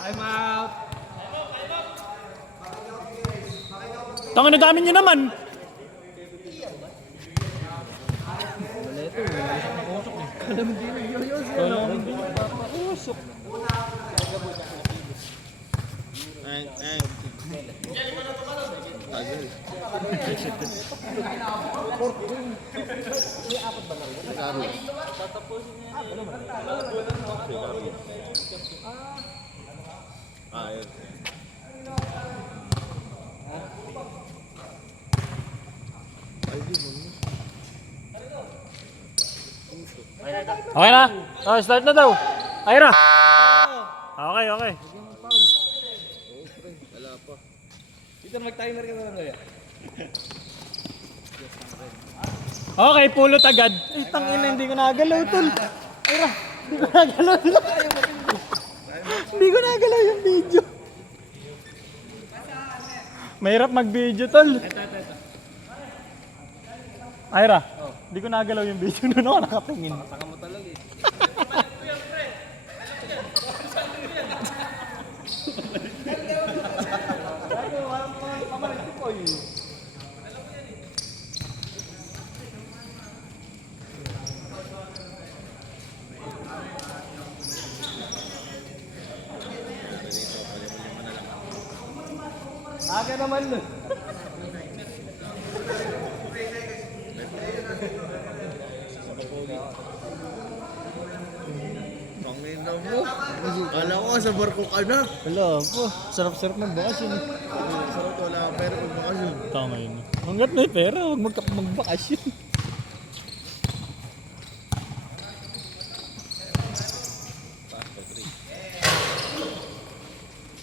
Time out. Tangin na dami nyo naman. Wala ito. Wala mo din. Wala mo din. Usok. Okay na? Oh, start na daw. Ayra. Okay, okay. Wala pa. Dito mag-timer ka na lang kaya. Okay, pulot agad. Ay, tangina, hindi ko nagalaw, tol. Ayra, hindi ko nagalaw. Hindi ko nagalaw yung video. Mahirap mag-video, tol. Ito. Ayra, hindi ko nagalaw yung video noon ako nakatingin. Saka mo talaga eh. Aga naman nun. Pangina mo. Kala ko sa barko ka na. Wala po, sarap-sarap ng bakasyon. Sarap wala ka pera pag bakasyon. Tama yun. Hanggat may pera, huwag magbakasyon.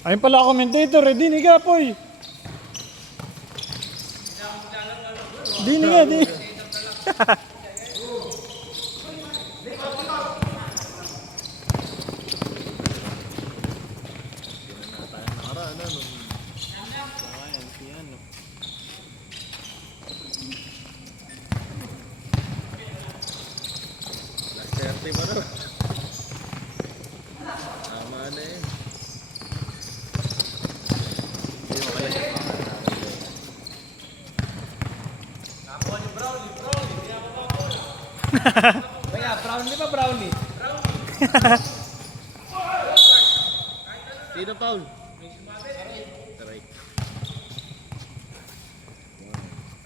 Ayun pala commentator, eh. Dini ka, Poy. Dini ka, di. Swerte mo rin. Tama na eh. Hindi mo kaya siya. Kaya, brownie pa brownie? Sino Paul? Taray.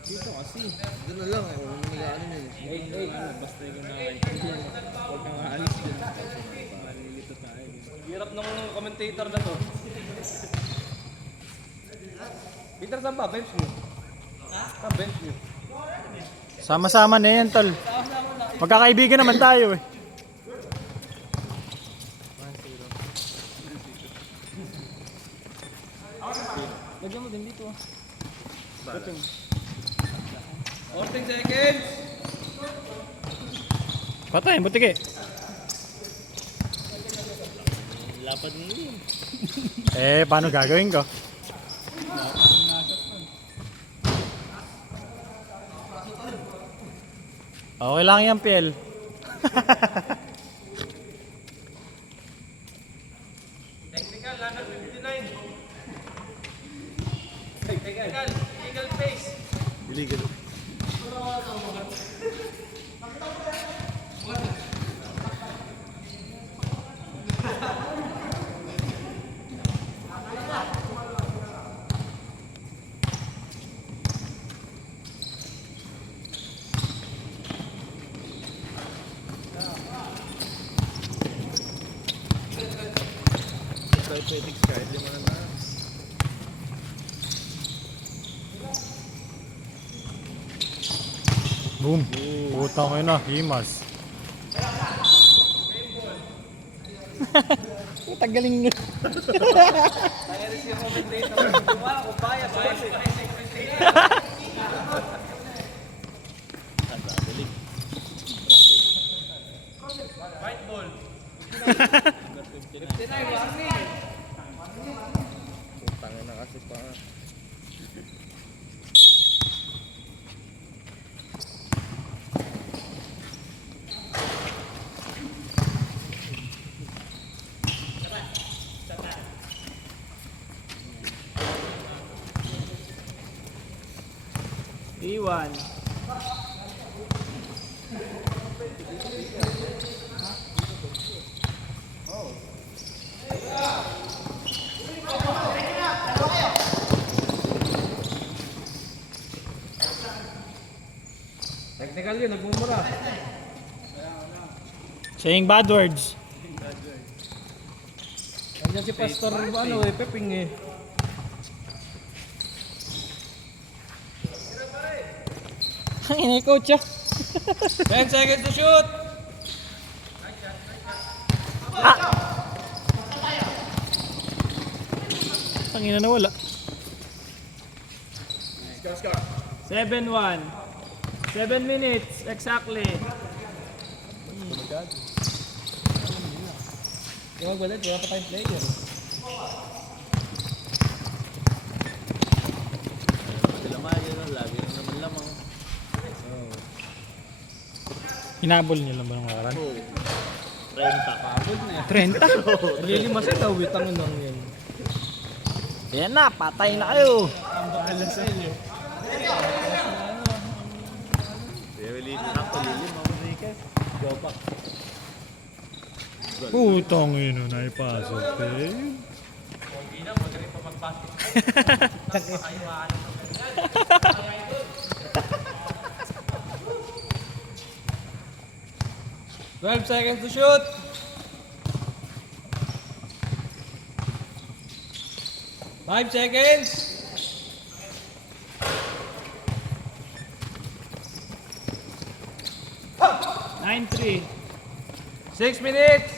Dito kasi. Doon na lang. Ako naman nag-ano yun. Basta yung nakain. Huwag kang aalis dyan. Malilito tayo. Hirap ng commentator na to. Peter, saan ba? Bench mo? Ha? Bench mo? Sama-sama na yan, tol. Magkakaibigan naman tayo, eh. Lagyan mo din dito. 14 seconds! Patay, butike. Lapad mo yun. Eh, paano gagawin ko? Okay lang yan, Piel. Technical, lahat 59. Technical, legal pace. Illegal. Pwede kahit 5 na na. Boom. Putang ko yun na, himas. Tagaling nyo. Nangyari siya commentator. Wala ko baya. White ball. 59, warning. Tangin na kasi pa. Iwan. Technical yun, nagmumura. Saying bad words. Nandiyan si Pastor, Peping eh. Ang ina coach ah. 10 seconds to shoot! Ang ina nawala. 7-1. 7 minutes, exactly. Yung magbalit, wala pa tayong player. Hinabol niyo lang ba ng karan? 30. Pagod na yan. 30? Lilimasin daw, witang nang yan. Yan na, patay na kayo. Ang bahala sa inyo. Putong ino, naipasok eh. Twelve seconds to shoot. Five seconds. 9-3. 6 minutes.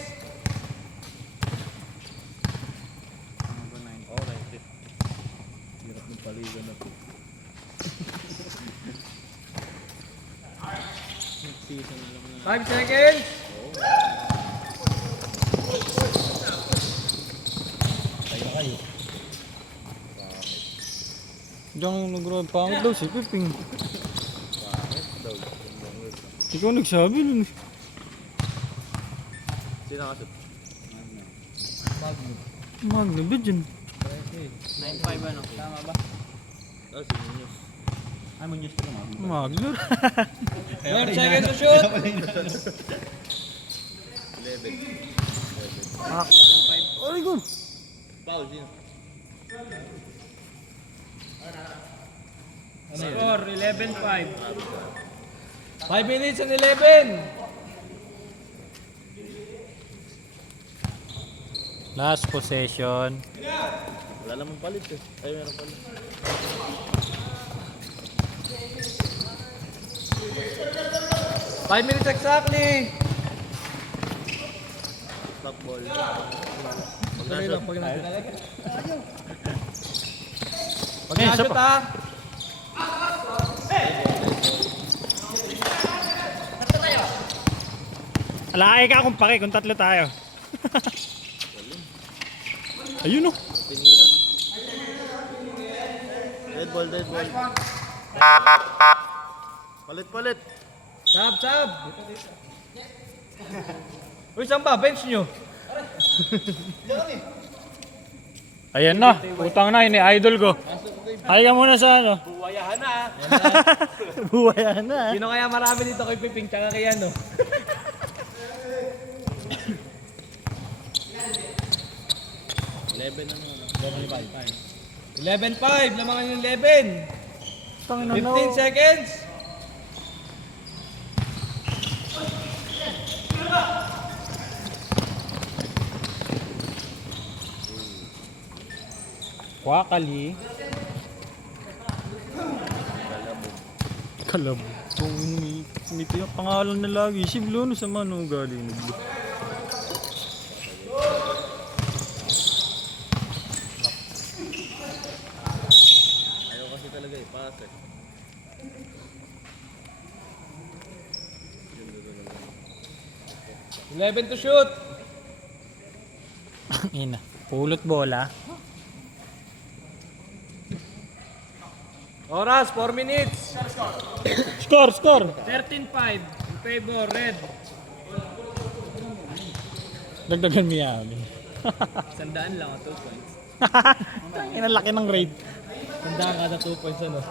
Hirap ng paligan na to. Season lang na. 5 seconds. Diyan yung nag-road pangit daw si Piping. Ikaw nagsabi nun. Sino kasi? Magna ba dyan? 9-5 ano? Tama ba? Si Muñoz. Ay, mag-use ka naman. Magna. 12 seconds to shoot. 11. Aray ko. Foul, sino? Score 11-5. 5 minutes and 11. Last possession. Wala namang palit eh. Ay, meron palit. Five minutes exactly. Stop ball. Tuloy lang pag naglalagay. Pag Eh, isa na-shoot pa. ah. Alakay ka kung pake kung tatlo tayo. Ayun oh. Dead ball, dead ball. Palit, palit. Sab, sab. Uy, saan ba? Bench nyo. Ayan na. Utang na, ini idol ko. Ay ka muna sa ano. Buwayahan na. Buwayan na. Sino kaya marami dito kay Piping tsaka kay ano? Eleven na naman. 11-5. Lamangan yung 11. Utang na 15 seconds. Wakali. Kalab. Kung umiti yung pangalan na lagi. Si Blono sa mano galing. Ayaw kasi talaga eh. Pass eh. 11 to shoot. Ina. Pulot bola. Oras, 4 minutes. Score, score. 13-5. In favor, red. Dagdagan mo yan. Sandaan lang, 2 points. Ina laki ng rate. Sandaan kada 2 points ano.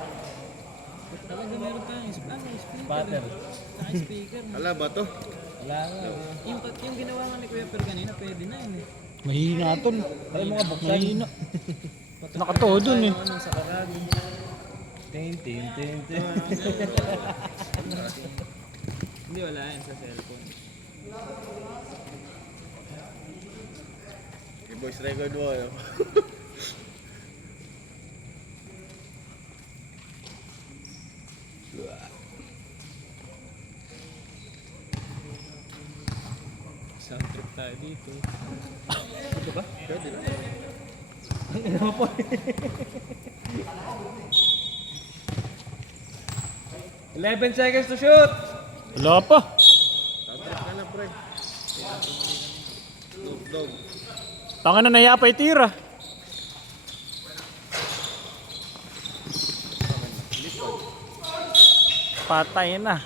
Talaga meron tayong speaker. Pater. Saka speaker. Ala ba to? Wala nga. Yung ginawa nga ni Kuya Per kanina, pwede na yun eh. Mahina tol. Ay, mga buksan. Mahina. Nakatawa dun eh. Ano sa karag. Tin. Hindi, wala yan sa cellphone. Okay, voice record mo. Ano? Sound trip tayo dito. Diba? Pwede na. Ano po? 11 seconds to shoot! Wala pa. Tatrap ka na, pre. Dog. Tanga na nahiya pa itira. Patay na.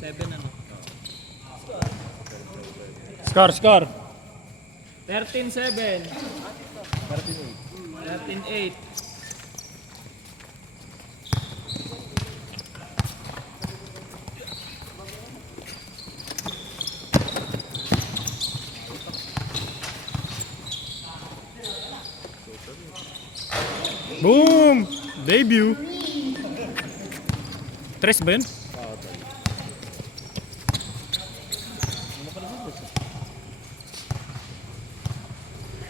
Seven ano? Score. 13-7. 13-8. Boom! Debut. Tres ba yun?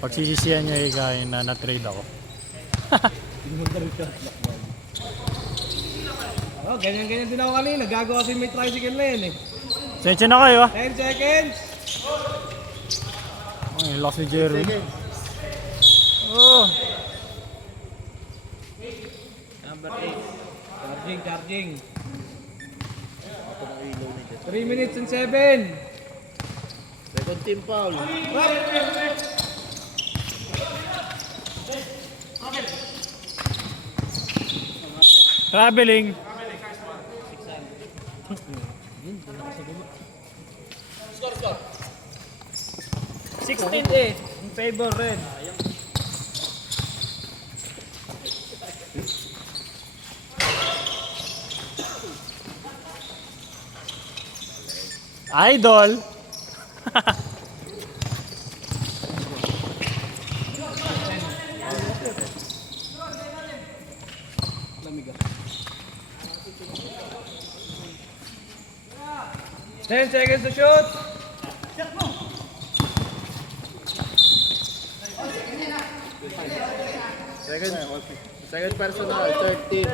Pagsisisihan niya ikain na na-trade ako. Oh, ganyan din ako kanina. Gago kasi may tricycle na yun eh. Sensya na kayo ah. 10 seconds! Ay, lakas ni Jerry. Oh. Number 8. Charging. 3 minutes and 7. Second team foul. Traveling. Score. 16-8 in favor red. Idol. Lamiga. 10 seconds to shoot. Second personal, third team.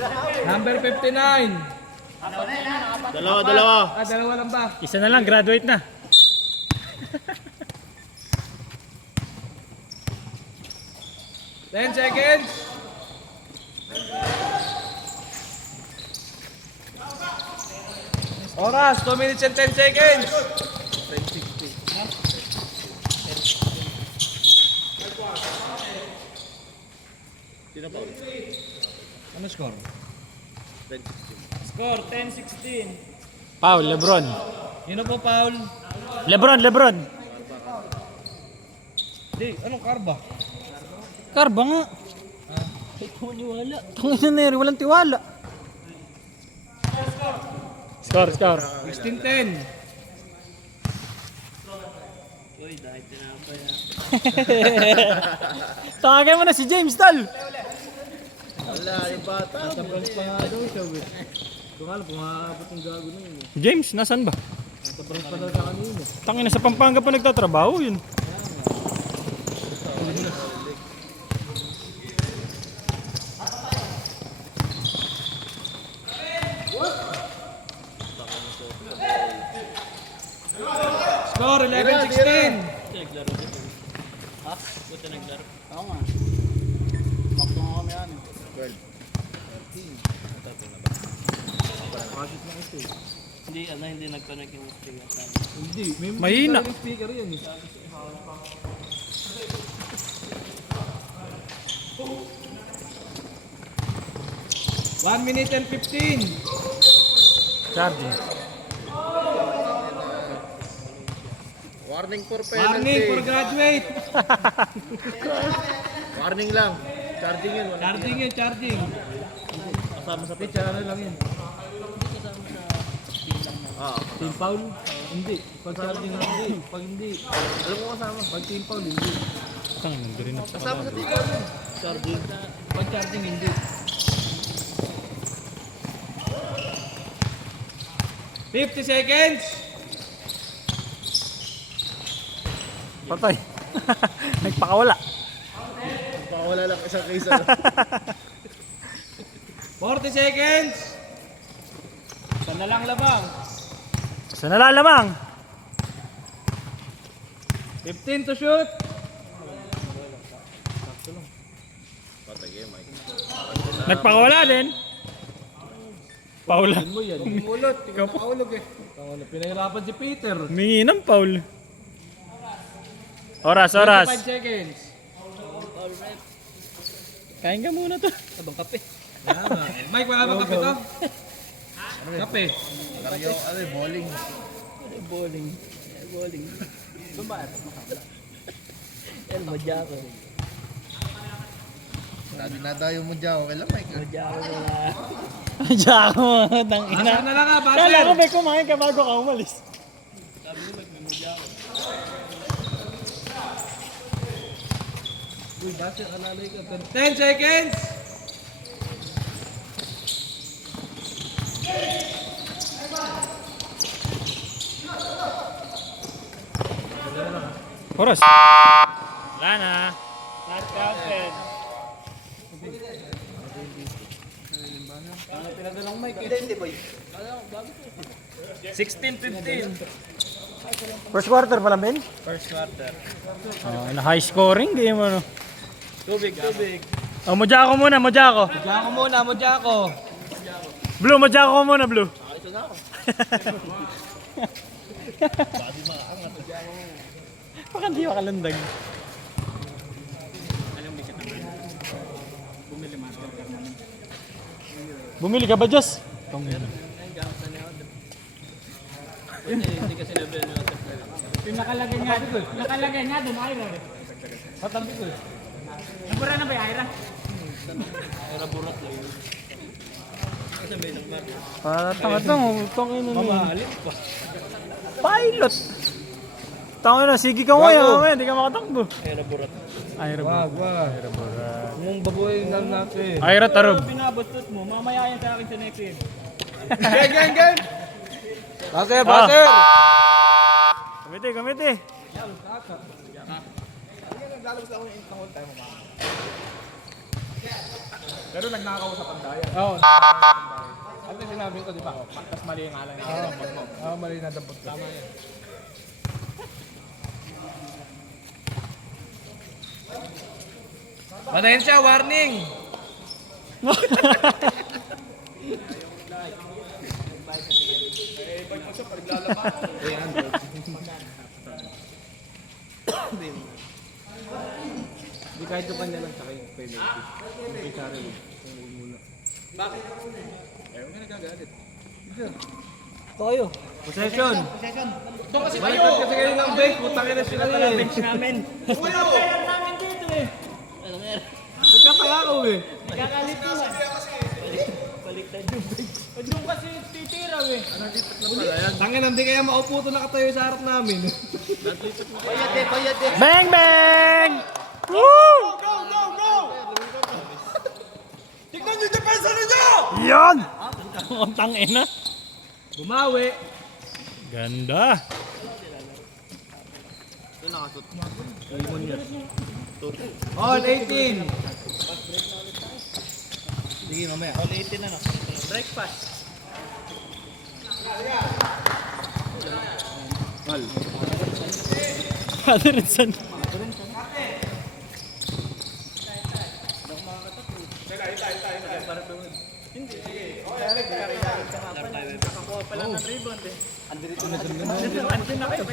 Number 59. Dalawa. Dalawa lang ba? Isa na lang, graduate na. Ten seconds. Oras, 2 minutes and 10 seconds. 10-16. Sino foul? Ano score? 10-16. Score, 10-16. Paul, Lebron. Yun po, Paul. Lebron. Di, anong karba? Karba nga. Ay, kumaniwala. Tangin na Neri, walang tiwala. Score. 16-10. Uy, dahil tinapay na. Tawagin mo na si James, tal. Wala, yung bata. Sa Bronx pa nga daw siya, wait. Kung alam, kung haabot yung gago na yun. James, nasan ba? Sa Bronx pa daw siya kanina. Tangin na sa Pampanga pa nagtatrabaho yun. Score, 11-16. Naglaro dito. Ha? Buta naglaro. Oo nga. Bakto nga kami yan. 12. Bakit lang ito eh. Hindi nag-connect yung string at sabi. Hindi, may Mahina. may speaker yan eh. One minute and 15. Charging. 1 Warning for Warning for penalty. graduate. Warning lang. Charging yun. Charging yun, charging. Kasama sa Pitch, ano lang yun. Team foul? Hindi. Pag charging hindi. Pag hindi. Alam mo kasama. Pag team foul, hindi. Tang ina, hindi rin ako. Kasama sa team foul. Charging. Pag charging, hindi. $50 seconds! Patay. Nagpakawala. Pakawala lang isang case. 40 seconds! Saan na lang labang? Sa nalalamang. 15 to shoot! Nagpakawala din. Paula. Mo yan. Umulot. Ikaw pa ulog eh. Pinahirapan si Peter. Humingi ng Paul. Oras, oras. 5 seconds. Kain ka muna to. Abang kape. Mike, wala bang kape to? Kape. Karyo, ano eh, bowling. Bowling. Bowling. Yan, madya ko. Nadayo mo dyan. Okay lang, Mike. Madya ko na. Diyan ako mga tang Basta ina. na lang ha, Kala ko Basil. may kumain ka bago ka umalis. Uy, Basil, alalay ka. 10 seconds! Oras. Wala na. Not counted. Pinadalang Mike eh. 16-15. First quarter pa lang, Ben? First quarter. Oh, na high scoring game ano. Tubig, tubig. Oh, Mojako muna, Mojako. Mudya ko muna, mudya ko. Blue, Mojako muna, Blue. Baka hindi makalandag. Bumili ka ba, Diyos? Hindi kasi nabi ano. Nakalagay nga doon, Ira. Patabi ko eh. Nabura na ba yung Ira? Era burat lang yun. Kasi may nagmar. Tanga to, utang ino na. Mamahalin pa. Pilot! Tanga na, sige ka mo yan, hindi ka makatakbo. Era burat. Ira ba? Wag. Kung babuhin lang natin. Ira tarog. Binabastos mo, mamaya yan sa akin sa next game. Gang! Basil, Basil! Kamiti, kamiti. Pero nagnakaw sa pandayan. Oo. Ano sinabi ko, di ba? Tapos mali yung alay na dampot mo. Oo, mali na dampot ko. Tama yan. Patayin siya, warning! Hindi kahit yung kanya lang tsaka yung penalty. Yung kay Karen. Yung muna. Bakit? Ayaw nga nagagalit. Tayo. Possession! Ito kasi kayo! Baliktad kasi kayo ng bench. Putang ina sila Wala eh. bench namin. Wala player namin dito eh. Ano nga? Nagkataya ko eh. Nagkakalito na. Baliktad yung bench. Doon kasi titiraw eh. Tangin, hindi kaya maupo ito nakatayo sa harap namin. Bang bang! Woo! Tignan nyo yung depensa ninyo! Yan! Ang tangina. Bumawi. Ganda. All 18. Sige, mamaya. All 18 na no. Breakfast. Patrinsan.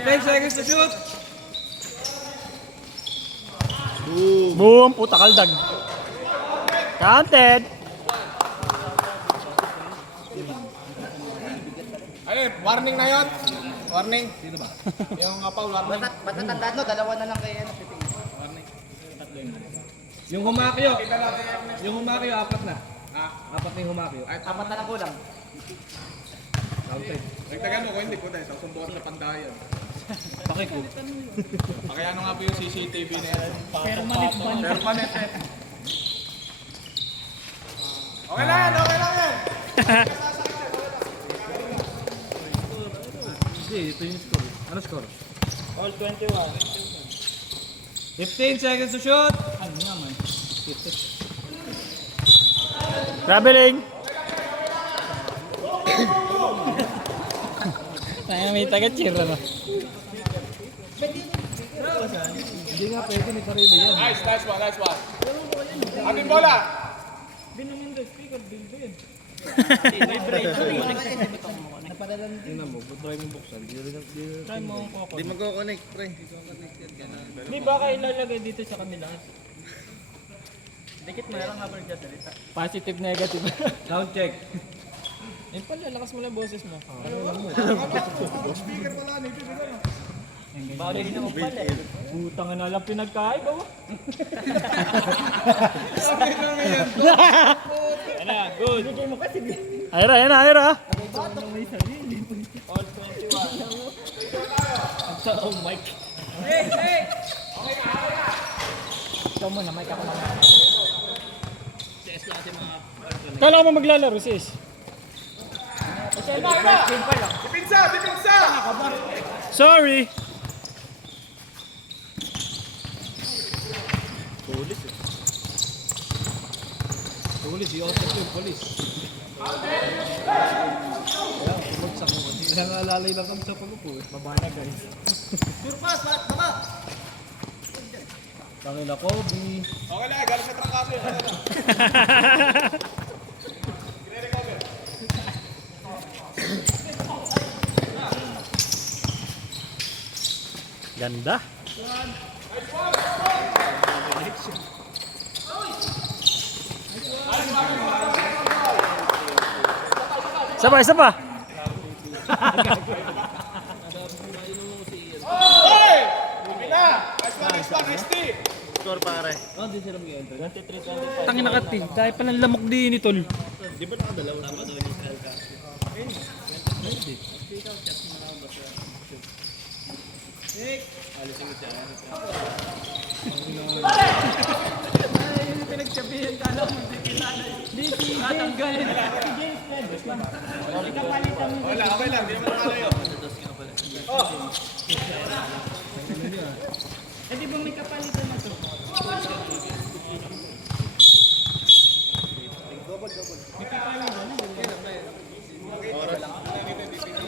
Ten seconds to shoot. Boom! Puta kaldag. Counted. Ay, warning na yun. Warning. Sino ba? Yung Paul, warning. Basta tandaan mo, dalawa na lang kayo. Yung humakyo. Yung humakyo, apat na. Apat na yung humakyo. Apat na lang kulang. Counted. Nagtagan mo ko, hindi po dahil. Tapos buwan na pandayan. Pakiko. Kaya ano nga po yung CCTV na yan? Permanent ban. Permanent eh. Okay lang yan, okay lang yan. Hindi, ito yung score. Ano score? All 21. 15 seconds to shoot. Ano naman? Traveling! Tayo may taga-cheer ano? Hindi nga pwede, may sarili yan. Nice, nice one, nice one. Ating bola. Tingnan mo, try mo buksan. Try mo ang koko. Hindi magkoconnect, pre. Di baka ilalagay dito sa kanila. Dikit mo na lang habang dyan salita. Positive, negative. Sound check. Yan pala, lakas mo lang boses mo. Speaker pala, native na. Bawal din naman pala. Putang na lang pinagkain ba? Ano, good. Ayra, ayra, ayra. All 21. Oh, Mike. Hey, hey! Ikaw muna, Mike ako muna. Kala ko mo maglalaro, sis. Dipinsa, dipinsa! Sorry. Pulis, i-osip yung pulis. Bumagsak mo kasi. Kaya nga alalay lang kami sa pagpupo eh. Baba na, guys. Surpas, baba! Tangina Kobe. Okay lang, galing sa trangkaso yun. Ganda. Sabay, isa pa. Hey! Bigla! Nice one, nice tea! Score pare. Oh, di sila mag-enter. Tangin na kati. Dahil pa ng lamok din ni Tol. Di ba nakadalawa? Tama daw yung style ka. Alisin mo siya. Pinagsabihin ka lang. Di, tatanggalin. Ikapalitan mo. Wala, okay lang, di naman nakalayo. Eh di ba may kapalitan na to?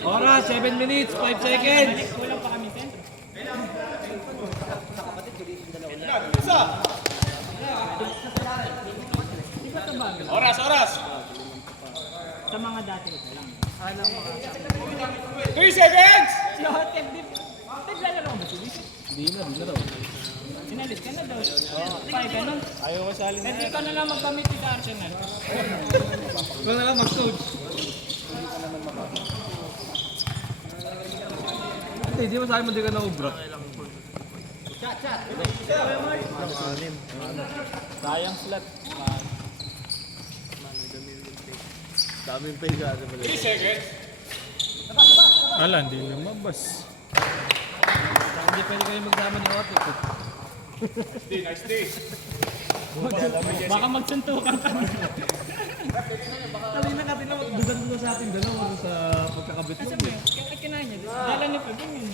Oras, 7 minutes, 5 seconds. Kulang pa kami, Sen. Isa! Oras, oras! Sa mga dati ito lang. 3 seconds! Si Hotep, naglalaro ka ba si Luis? Di na raw. Sinalit ka na daw. Ay, ganun. Ayaw ko salin na. Hindi ka na lang magkamit sa Arsenal. Ikaw na lang mag-coach. Hindi, di mo sa akin mo di ka na-ubra. Sayang slot. Daming pega sa pala. 3 seconds! Ala, hindi na mabas. Hindi pwede kayo magsama ni Otto. Tea, nice tea! Baka magsuntukan ka. Kanina natin na magdugan-dugan sa ating dalawa sa pagkakabit mo. Sabi, kaya kinain niya. Dala niya pa, ganyan.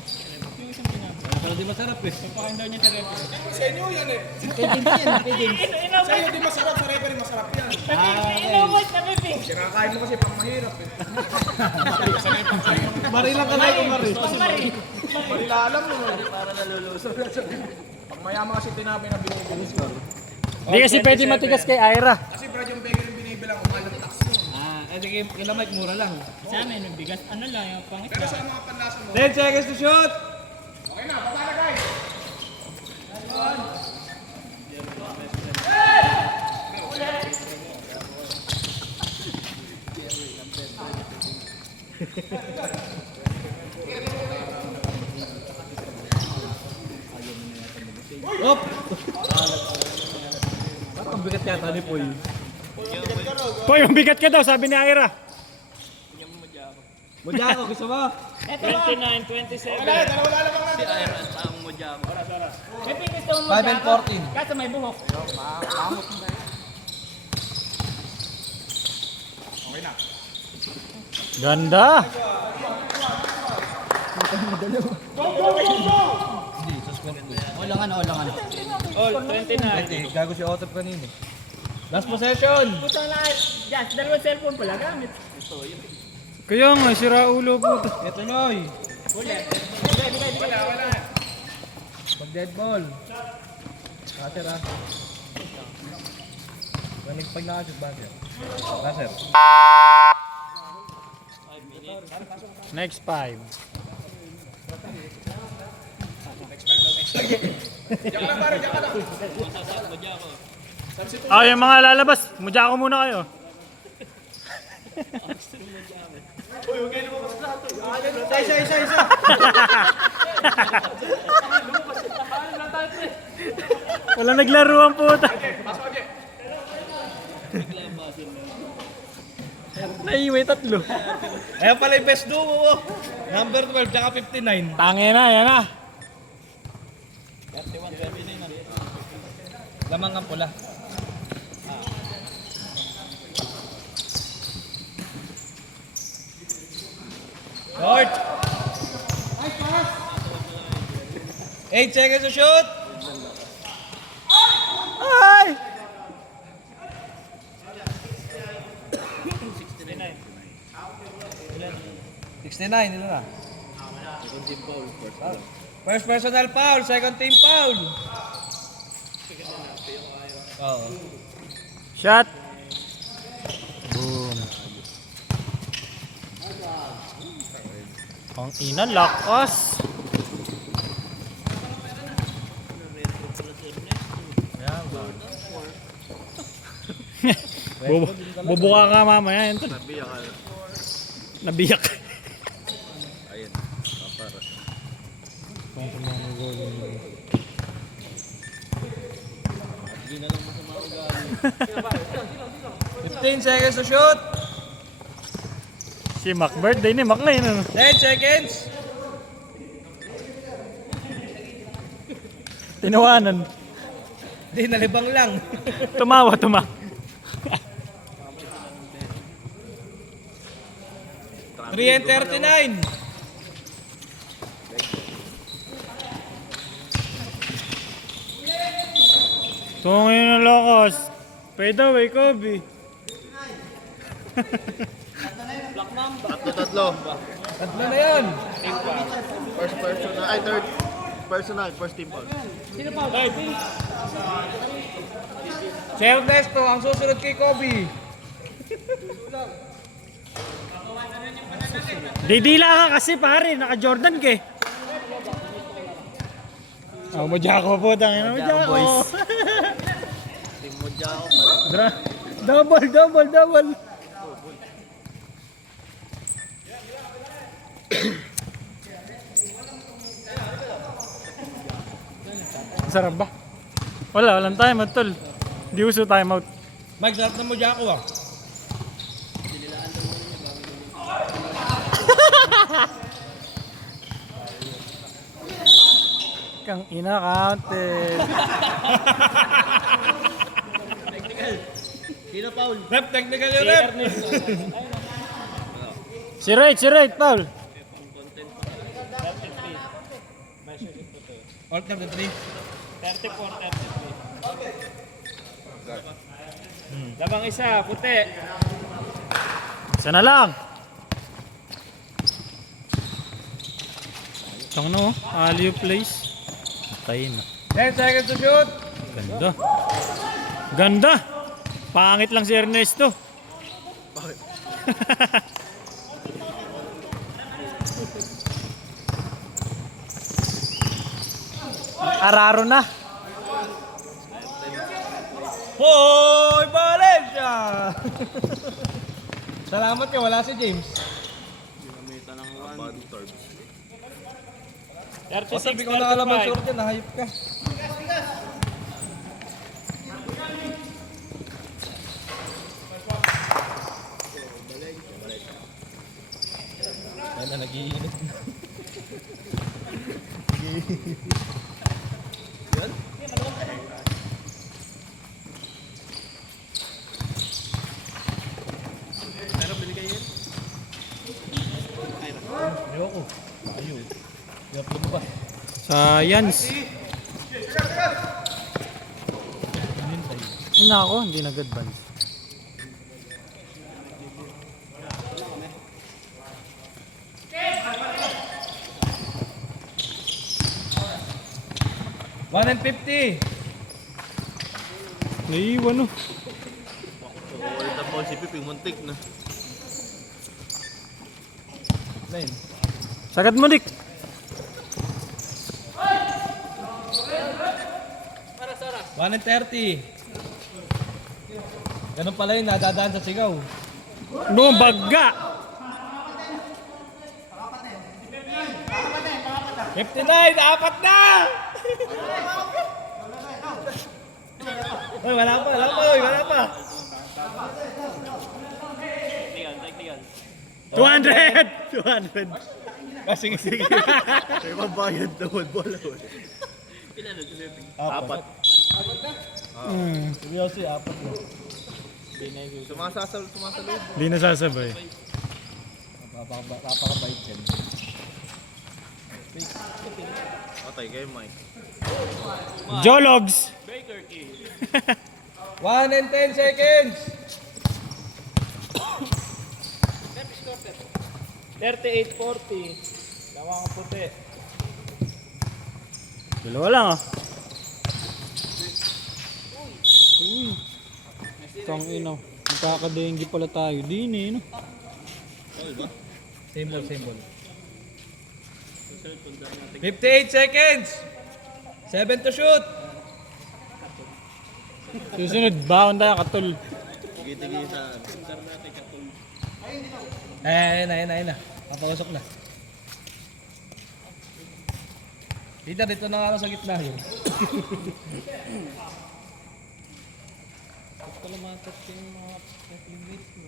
Yung isang pinapay. Pero di masarap eh. Pagpakain daw niya sa repo. Sa inyo yan eh! Inubos Sa inyo di masarap, sa referee masarap yan. na Pepe. Kinakain mo kasi pang mahirap eh. Mari lang ka na ito, Mari. Marila alam mo. Para nalulusog. Pag mayaman kasi tinabi na binibili. Hindi kasi pwede matigas kay Ira. Kasi Brad yung beggar yung binibilang umalat tax yun. Sige, kila Mike, mura lang. Sa amin, yung bigas, ano lang, yung pangit. Pero sa mga panlasa mo, 10 seconds to shoot! okay na, baba na guys! Op! Parang ang bigat yata ni Poy. Poy, mabigat ka daw, sabi ni Ira. Mudya ako, gusto mo? 29, 27. Si Iron, ang mudya mo. May pinis daw mo 5 and 14. Kaso may buhok. Ganda. Ulangan. All, 29. Gago si Otop kanina. Last possession! Putang lahat. Yes, dalawang cellphone pala gamit. Kaya nga, sira ulo po. Ito Noy! Pag dead ball. Laser ah. Pag nakashoot baser. Laser. Next 5. Ah, yung mga lalabas, mudya ko muna kayo. Isa! Wala naglaro ang puta. Naiiwi tatlo. Ayan pala yung best duo mo. Number 12, tsaka 59. Tangin na, yan na. Lamang ang pula. Short! 8 seconds to shoot! Ay! 69, nila na. First personal foul, second team foul. Oo. Shot. Boom. Ang ina, lakas. Bubuka ka mamaya. Yan, tol. Nabiyak. Ayun, para. 15 seconds to shoot. Si Mac, birthday ni Mac ngayon. Ano? 10 seconds. Tinawanan. Di, nalibang lang. Tumawa. 3 and 39. Tungin na lakas. Fade away, Kobe. Tatlo. Tatlo na yun. First personal, ay third personal, first team ball. Si Ernesto, ang susunod kay Kobe. Didila ka kasi pare, naka-Jordan ka eh. Oh, mudya ko po, tangin na mudya ko. Team mudya ako pala. Double. Sarap ba? Walang timeout tol. Di uso timeout. Mike, sarap na mo dyan ako ah. Kang ina counted. Sino foul? Rep, technical yung rep. Si right, Paul. Alt number 3. 34-33. Labang isa, puti. Isa na lang. Tang no, alley place. Tayin na. 10 seconds to shoot. Ganda. Pangit lang si Ernesto. Bakit? Araro na. Hoy, Valencia! Salamat ka, wala si James. Ginamitan ng body torbs. 36-35. Sabi ko nakalaban short yan, nahayop ka. Ano, nag-iinit. Pero bili kayo yun? Ayoko. Ayaw. Yup, lumabas. Science. Nako, hindi nag-advance. $150. Naiiwan, oh. Ulit ang ball si Piping, muntik na. Nine. Sagad mo, Dick. $130. Ganun pala yun, nadadaan sa sigaw. Boom, bagga. 59, apat na! Uy, wala pa, uy, wala pa. 200! 200. Ah, sige. May mabayad na ball. Apat. Seryoso, apat na. Sumasalo. Hindi nasasabay. Napakabait yan. Patay kayo, Mike. Jologs! 1 and 10 seconds. 38-40. Lawang puti. Dalawa lang, ah. Uy. Tang ina. Magkakadenggi pala tayo. Di na, no? Symbol. 58 seconds. 7 to shoot. Susunod, baon tayo, katul. Tigi-tigi sa... Ayun na. Papawasok na. Dito na nga lang sa gitna.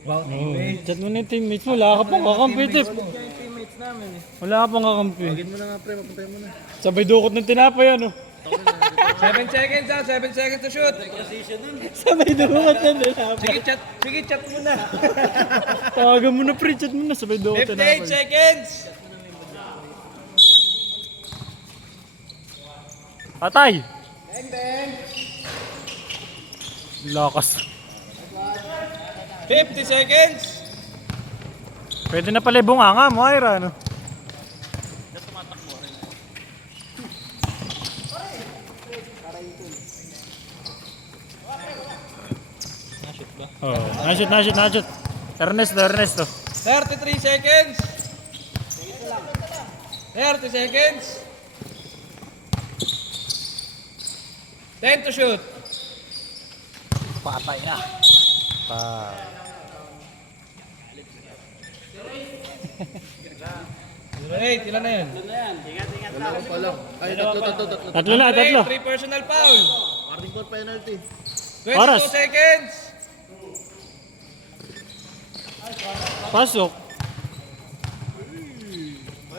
Wow, Oh, chat mo na yung teammates mo. Wala ka pang kakampi, Tip. Teammates namin eh. Wala ka pang kakampi. Pagin mo na nga, pre. Mapuntay mo na. Sabay dukot ng tinapay, ano? 7 seconds 7 seconds to shoot. Sabay dukot ng tinapay. Sige, chat mo na. Tawagan mo na, pre. Chat mo na. Sabay dukot ng 58 tinapay. seconds. Patay! Lakas. 50 seconds. Pwede na pala yung bunganga mo, Ira, ano? Oh, nashoot. Ernesto. 33 seconds. 30 seconds. 10 to shoot. Patay na. Right, ilan na yun? Dalawa pa lang. Ay, tatlo. Tatlo na, tatlo. 3 personal foul. Warning for penalty. 22 Oras. seconds. Pasok.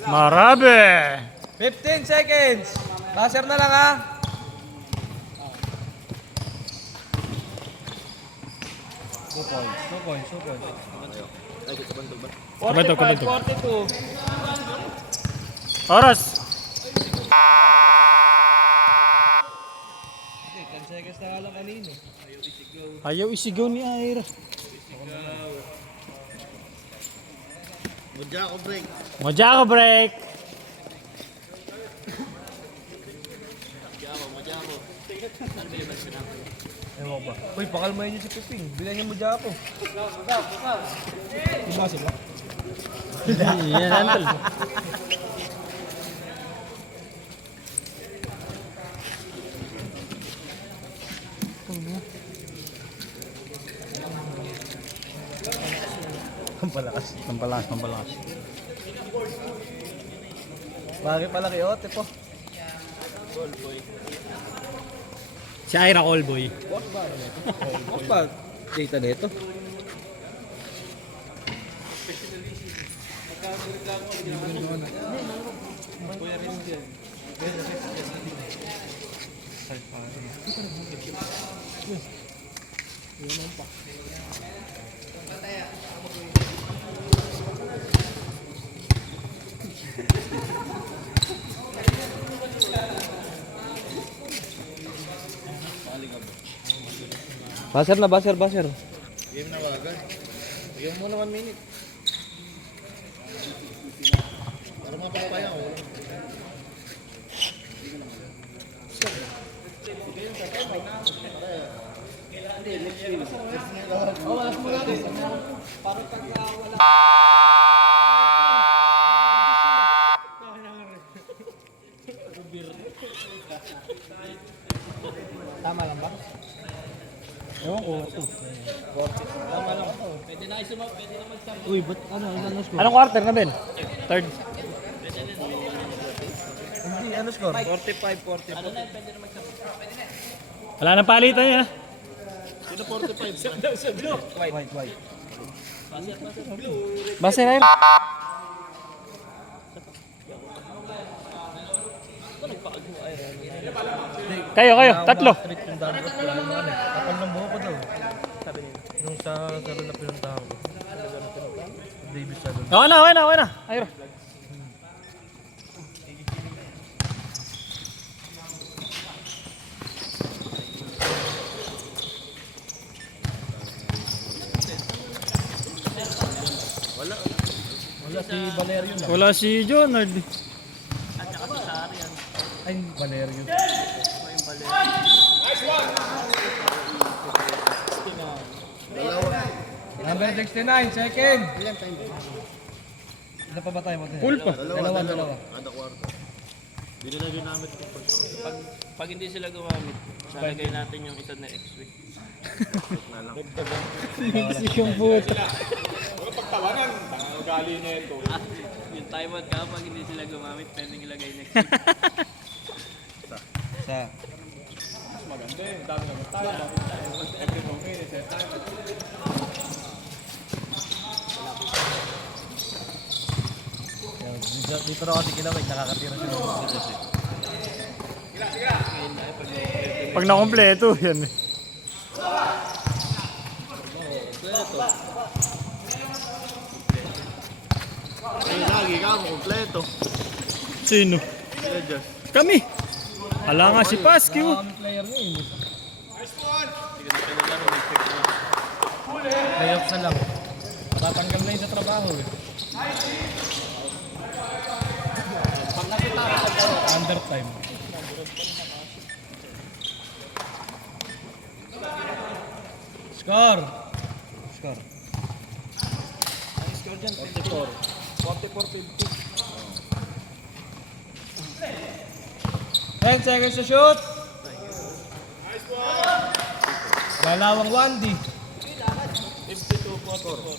Marabe. 15 seconds. Passer na lang ha. Two points. Ay, sa bandog ba? Kabantog. 42. Oras. 10 seconds na nga lang kanino. Ayaw isigaw ni Ira. Mudya ako, break. Modya ka break. Ewan ko ba? Uy, pakalmayin niyo si Piping. Bilan niya mo dyan ako. Diba sila? Yan, Antol. Pampalakas. Bakit pala kay Ote po? Si Ira Callboy. Box ba? Data nito? Baser na, baser, baser. Game na agad. Bigyan mo na 1 minute. Para mapapaya ko. Tama lang ba? Ewan ko, ito. Pwede na isuma, pwede na mag-sample. Uy, ba't ano score? Anong quarter na, Ben? Third. Hindi, ano score? 45-40. Ano na, pwede na mag-sample. Wala nang palitan yan, ha? Sino 45? White. Baser, ayun. Kayo, tatlo. Kapal ng buho ko daw. Nung sa salon na pinuntahan ko. Davis salon. Okay na. Ayun. Wala si Valerio na. Wala si Jonard. Ay, Valerio. Number 69, second. Ilan pa ba tayo? Full pa. Dalawa. Pag hindi sila gumamit, lalagay natin yung isa na X-Wing. Yung puta. Yung timeout ka, pag hindi sila gumamit, pwedeng ilagay next week. Sa. Dito na kasi kilaway, nakakatira siya. Pag nakompleto, yan. Lagi ka mo kompleto. Sino? Kami. Ala nga si Paski. Player mo eh. Playoffs na lang. Tatanggal na yun sa trabaho eh. Undertime. Score! 10 seconds to shoot! Galawang 1D. 52-44.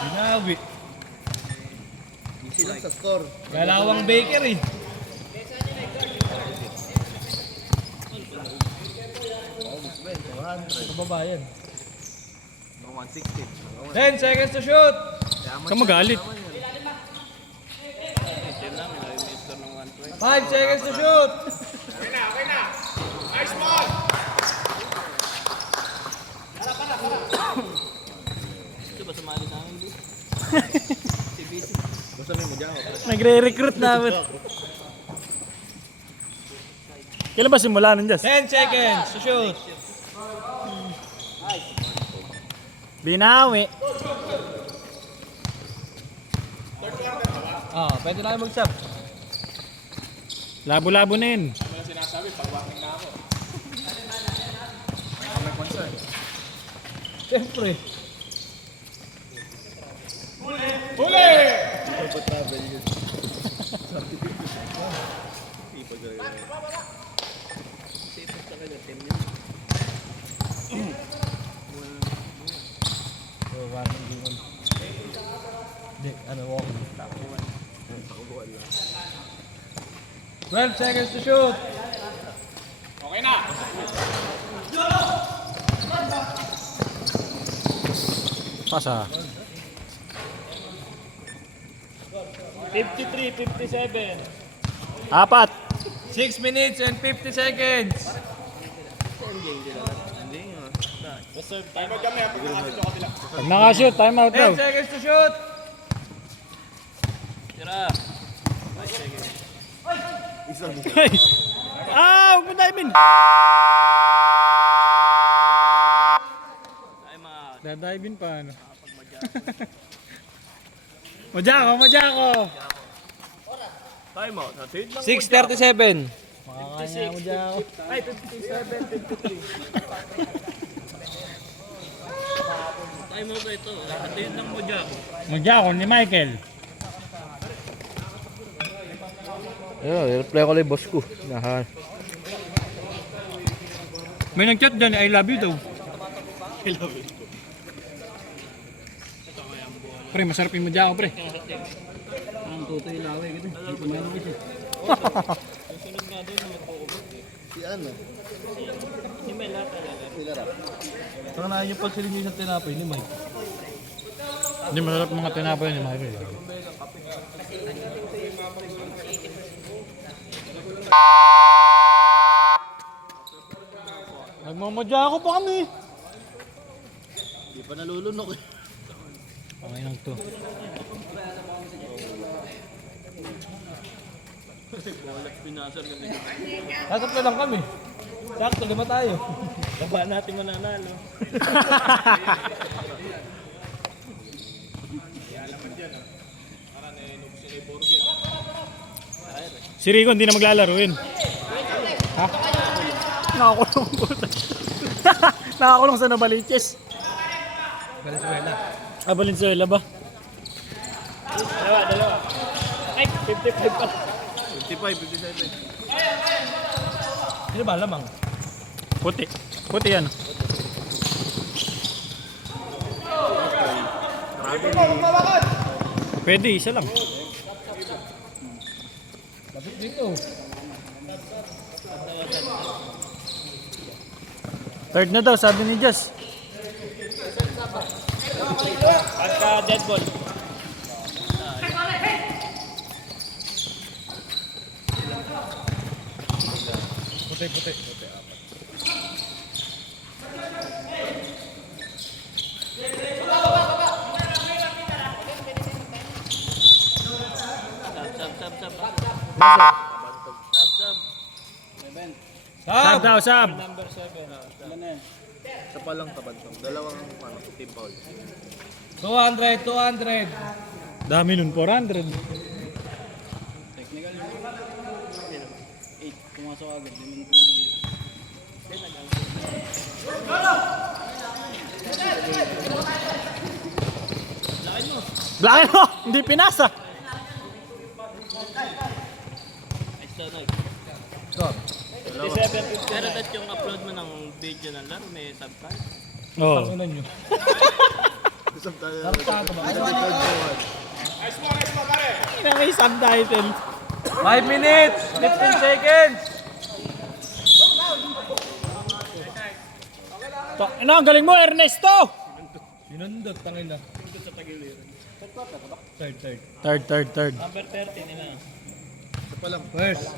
Binawi. Easy lang sa score. Galawang bakery. Kababayan. 160. 10 seconds to shoot! Ka magalit. Team namin, ayaw may score ng 120. 5 seconds to shoot! Ito ba sumali sa amin, B? Basta may magyawa. Nagre-recruit namin. Kailan ba simula nun, Jess? 10 seconds to shoot! Binawi. Pwede na kayo mag-sub. Labo-labo na yun. Siyempre. Walking. 12 seconds to shoot. Lakas ah. 53, 57. Apat. 6 minutes and 50 seconds. Reserve time. Pag nakashoot, time out daw. 10 seconds to shoot. Tira. Ah, huwag mo dive-in. Time out. Dadive-in pa ano. Mojako. Time out. Hatid lang. 6:37. Makakanya Mojako. Ay, 57, 53. Time out ito. Hatid lang mo dyan. Mojako ni Michael. Ayun, i-reply ko lang yung boss ko. May nag-chat dyan, I love you daw. Pre, masarap yung Mojako, pre. Ang tutoy laway gitu. Hindi ko meron kasi. Si Mela talaga. Saka na yung pagsilinis ng tinapay ni Mike. Hindi masarap mga tinapay ni Michael. Nagmamadya ako pa kami. Di pa nalulunok eh. Panginang to. Pinasar kasi. Tatapos lang kami. Sakto, 5 tayo. Baba natin mananalo. Si Rico hindi na maglalaruin. Ha? Nakakulong po. Nakakulong sa Novaliches. Venezuela. Ah, Valenzuela ba? Dalawa. Ay, 55 pa. 55, 57. Sino ba lamang? Puti. Puti yan. Pwede, isa lang. Lapit dito. Third na daw, sabi ni Jess. Pagka dead ball. Puti. Sab. Sab daw, sab. Number 7. Isa pa lang tabantong. Dalawang team foul. 200. Dami nun, 400. Technical yun. 8, pumasok agad. Hindi mo na Blakin mo! Hindi pinasa! Ay, sunod. So, 57, Pero that yung upload mo ng video ng laro, may subtitle. Oo. tanginan nyo. Isang tayo. Tartato ba? Ina may subtitle. 5 minutes, 15 seconds. Ina, ang galing mo, Ernesto! Sinundot, tangina. Third. number 30 nila. Isa pa lang. First.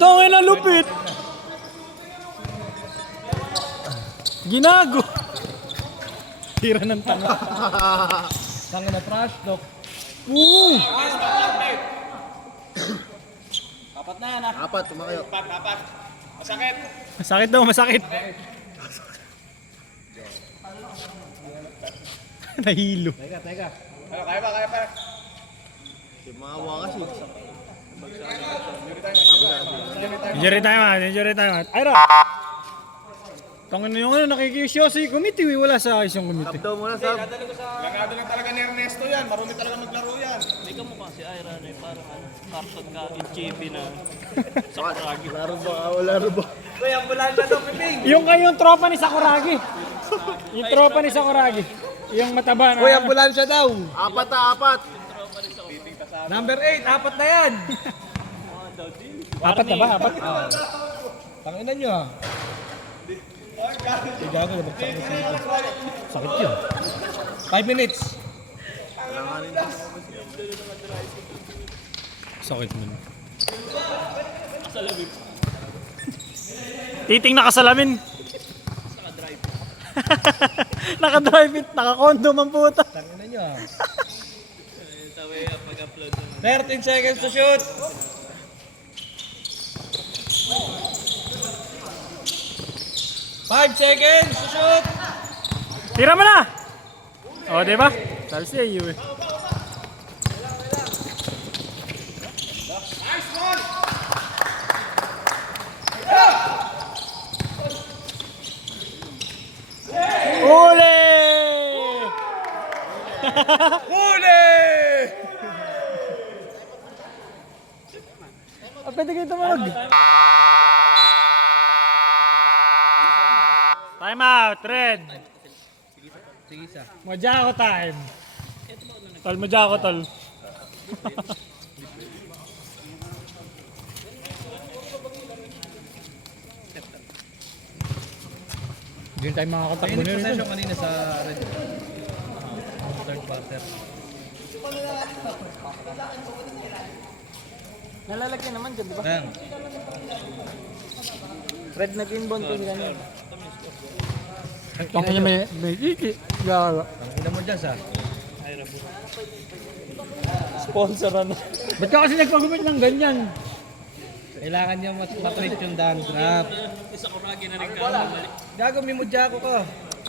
Tangin na lupit! Ginago! Tira ng tanga. Tangina trash talk. Oo! Apat, tumakayo. Masakit daw, masakit. Nahilo. Yung mga wakas eh. Injury time out. Ayra! Tangin na yung ano, nakikisyo si committee. Wala sa ayos yung committee. Daw muna, Sab. May kamukha si Ira na yung parang ano, carton ka, in chibi na sa Kuragi. Wala rin ba? Yung kayong tropa ni Sakuragi. Yung tropa ni Sakuragi. Yung mataba na. Uy, ambulansya daw. Apat. Number 8, 4 na yan. Apat na ba? Apat? Tanginan nyo ah. Eh, gago na bagsak ng sili. Sakit yun. 5 minutes. Sakit mo. Titing nakasalamin. Naka-drive it, naka-condom ang puta. Tangin na nyo ah. Tawi pag-upload. 13 seconds to shoot. 5 seconds to shoot. Tira mo na! O, diba? Sabi siya iyo eh. Uli! Huli! Pwede kayo tumawag. Time out, red. Sige isa. Mojako time. Tol, mojako tol. Hindi tayo makakatakbo Minute na rin. possession kanina sa red. Third quarter. Nalalagyan naman dyan, di ba? Ayan. Red nag-inbound to sila niya. Tangin niya may iki. Gawa. Ang ina mo dyan sa. Sponsor ano. Ba't ka kasi nagpagumit ng ganyan? Kailangan niya matreat yung down grab. Isa ko ragi na rin ka. Mali. Gago, may mudyako ka.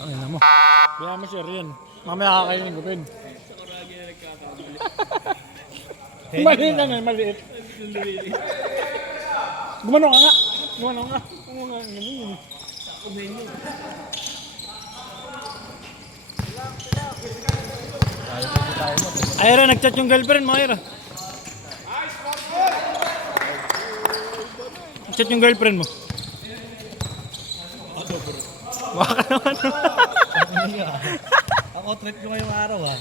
Ang ina mo. Kaya mo sure yun. Mamaya kakainin ko rin. Isa ko ragi na rin ka. Maliit na nga, maliit. Gumano ka nga. Gumano ka nga. Gumano ka nga. Ira, nag-chat yung girlfriend mo, Ira. Nag-chat yung girlfriend mo. Baka naman. Ako, treat ko ngayong araw ha.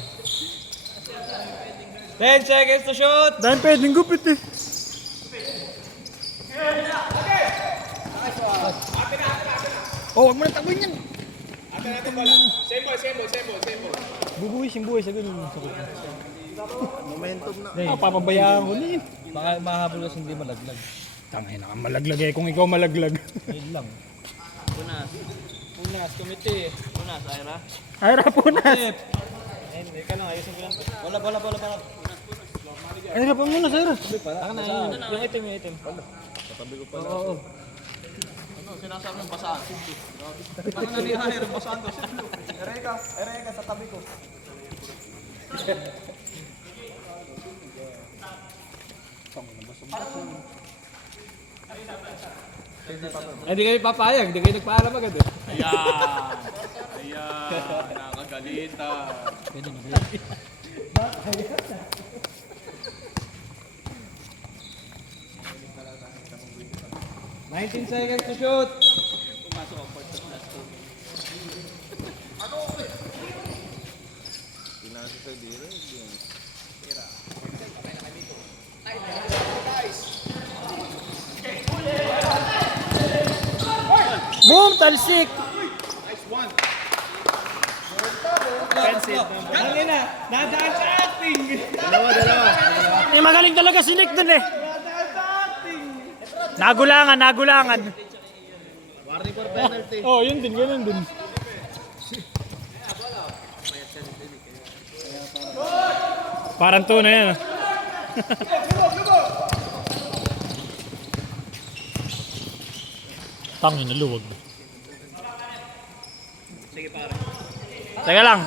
10 seconds to shoot! Dahil pwedeng gupit eh. Oh, wag mo na tabuin yan. Bubuwis yung buhay sa ganun. Momentum na. Ah, papabayaan ko na yun. Baka mahabol kasi hindi malaglag. Tangay na ka malaglag eh kung ikaw malaglag. Ayun lang. Punas. Punas, kumiti. Punas, Ira. Ira, punas. Hindi ka lang, ayusin ko lang. Bola. Ira, pamunas, Ira. Yung itim, yung itim. Katabi ko pala. Oo. Ano, sinasabi yung basaan. Ano na niya, Aaron Santos? Ereka sa tabi ko. Hindi kayo papayag, hindi kayo nagpaalam agad eh. Ayan! Ayan! Nakagalita! Pwede na ba? 19 seconds to shoot! Pumasok ako for last two. Pinasa sa dira. Boom, talsik. Dali na! Dadaan sa acting! Eh, magaling talaga si Nick dun eh. Nagulangan. Warning for penalty. Oh, yun din, ganun din. Parang tuna yan ah. Tangin na luwag. Sige pare. Teka lang.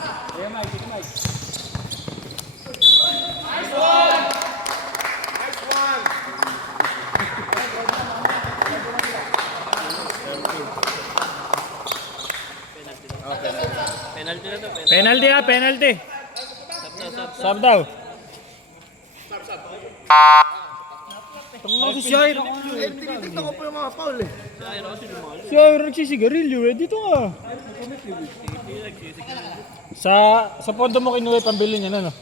Penalty na to, penalty. Penalty ah, penalty. Sub. Sub daw. Tungkol si Shaira. Tinitignan ko pa yung mga foul eh. Ira kasi lumalo. Si Shaira nagsisigarilyo eh. Dito nga. Sa pondo mo kinuha pambili niya na no?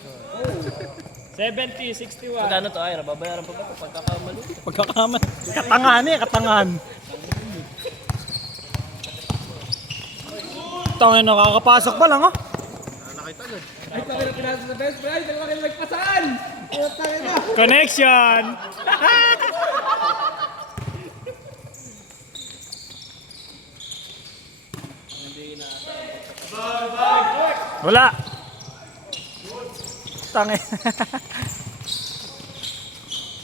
70, 61. Magkano to, Ira? Babayaran pa ba ito pagkakamali? Pagkakaman. Katangahan eh, katangahan. Tangin, nakakapasok pa lang, oh. Ay, tangin na pinasa sa best friend. Dalawa kayo nagpasan. Ay, tangin na. Connection! Wala! Tangin.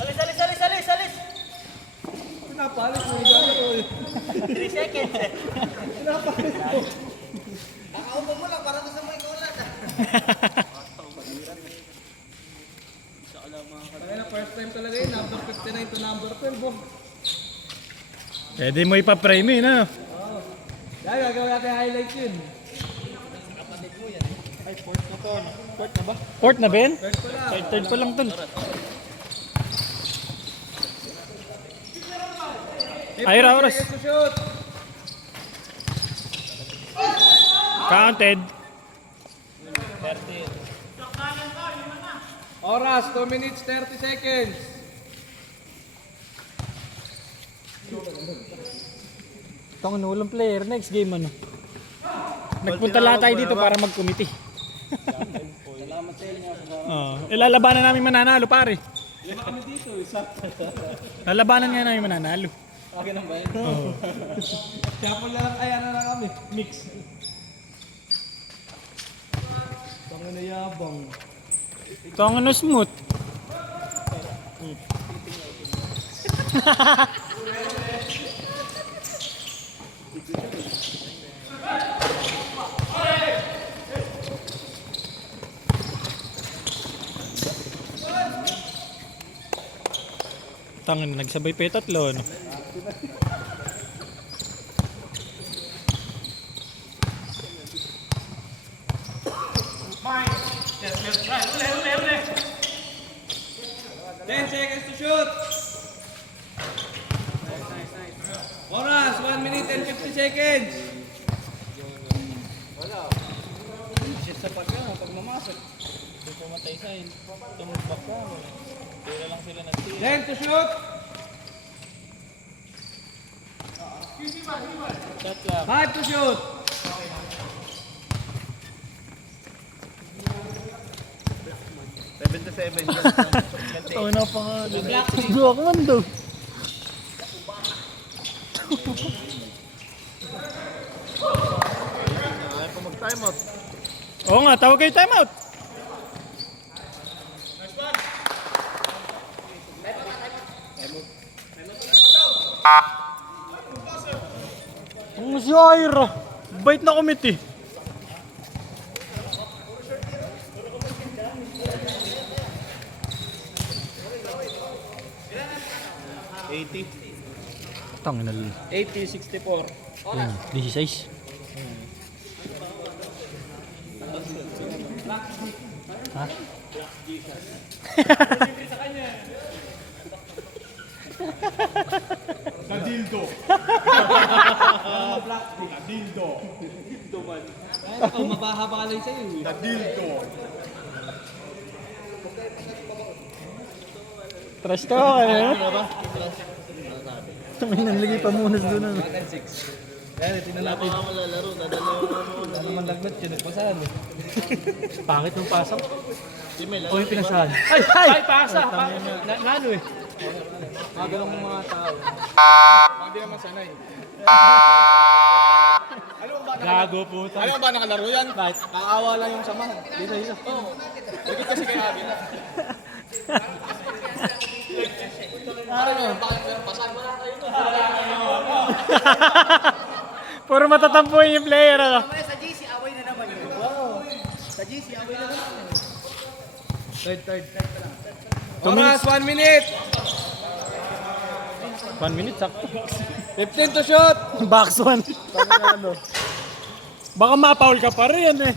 Alis! Pinapalit mo yung gano'n ko. 3 seconds eh. Tangin na, first time talaga yun. Number 59 to number 12. Oh. Pwede mo ipa-frame yun, ano? Yan, gagawin natin highlights yun. Fourth na, Ben? First ko lang. Third pa lang, tol. Ira, oras. Seconds to shoot. Counted. Oras, 2 minutes, 30 seconds. Tangin na, walang player. Next game, ano? Nagpunta lang tayo dito para mag-committee. Ilalabanan namin mananalo, pare. Lalabanan nga namin mananalo. Akin ang bayan. Kaya po lang, ay ano na kami. Mix. Tangin na yabang. Tangin na smooth. Tangin na, nagsabay pa yung tatlo, ano? Ten seconds to shoot. Oras, 1 minute and 50 seconds. Shit sa pag mamasok. Hindi pumatay sa in. Tumubak ka. Tira lang sila ng tira. 10 to shoot. Shot lang. 5 to shoot. Tangin na pa nga. Dua ka man daw. Oo nga, tawag kayo timeout. Ang si Ira. Bait na committee. Tangin na. 80-64. 16. Ha? Ito, mabahaba ka lang sa'yo. Trash talk, ano? Tumay nanlagay pa muna sa doon, ano? Kaya, tingnan natin. Ano naman lagnat yun, nagpasahan eh. Pangit ng pasok. O yung pinasahan. Ay! Pasa! Nano eh. Mga ganong mga tao. Hindi naman sanay. Gago po. Alam mo ba nakalaro yan? Bakit? Nakaawa lang yung samahan. Dito. Oo. Lagit kasi kay Abin. Parang yun, bakit ganun pasan? Wala kayo to. Puro matatampuin yung player, ano? Sa GC, away na naman yun. Wow. Sa GC, away na naman. Third. Oras, 1 minute. 1 minute, sakto. 15 to shoot. Box 1. Baka ma-foul ka pa rin, eh.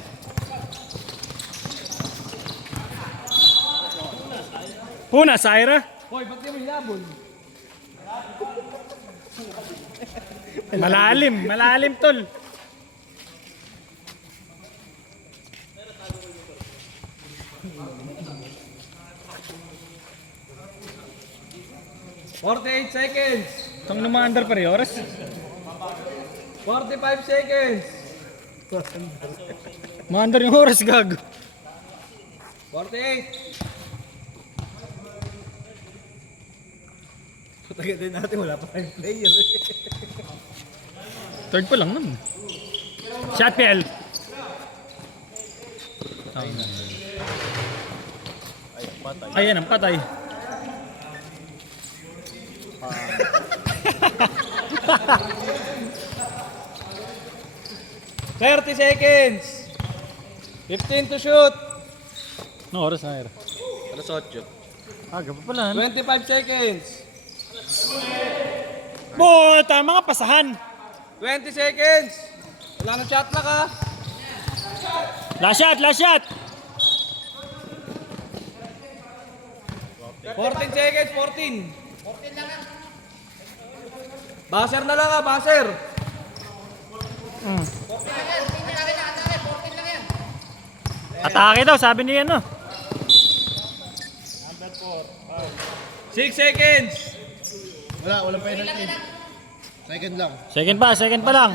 Puna, Syra. Hoy, ba't di mo hinabol? Malalim, tol. $48 seconds. Itong mga under pa rin, oras. 45 seconds. Maandar yung oras, gago. 48. Patagal din natin, wala pa tayong player. Third pa lang naman. Shot PL. Ayan ang patay. $30 seconds. 15 to shoot. No oras na era. Alas 8. Aga pa pala. 25 seconds. Boy, tama nga pasahan. 20 seconds. Wala nang shot clock ha. Last shot, last shot. 14 seconds, 14. 14 lang. Buzzer na lang ha, buzzer. Atake daw, sabi niya no. 6 seconds. Wala, walang penalty. Second lang. Second pa lang.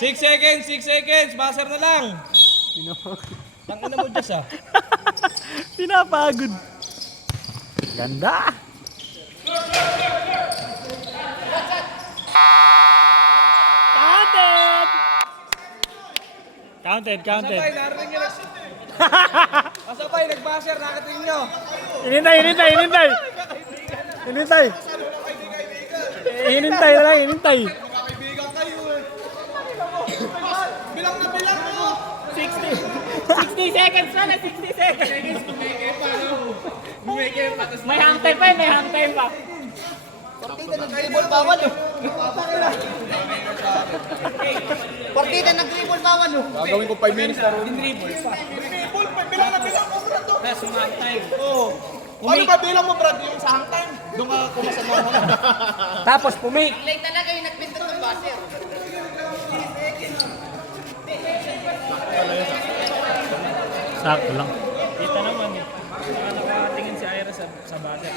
6 seconds, 6 seconds. Buzzer na lang. Tangina mo Diyos ah. Pinapagod. Ganda. Counted. Sabay, narinig nyo na. Masabay, nag-buzzer, nakating nyo. Hinintay. Hinintay na lang, hinintay. Magkakaibigan kayo eh. Bilang na bilang mo. 60 seconds na, 60 seconds. May hang time pa, may hang time pa. Nag-dribble bawal oh. Partida nag-dribble bawal oh. Gagawin ko 5 minutes na rin. Bilang na bilang mo, Brad. Tapos hang time. Ano ba bilang mo, Brad? Yung sa hang time? Doon ka kumasa mo. Tapos pumik. Late talaga yung nagpintot ng buzzer. Sakto lang. Kita naman eh. Nakatingin si Ira sa buzzer.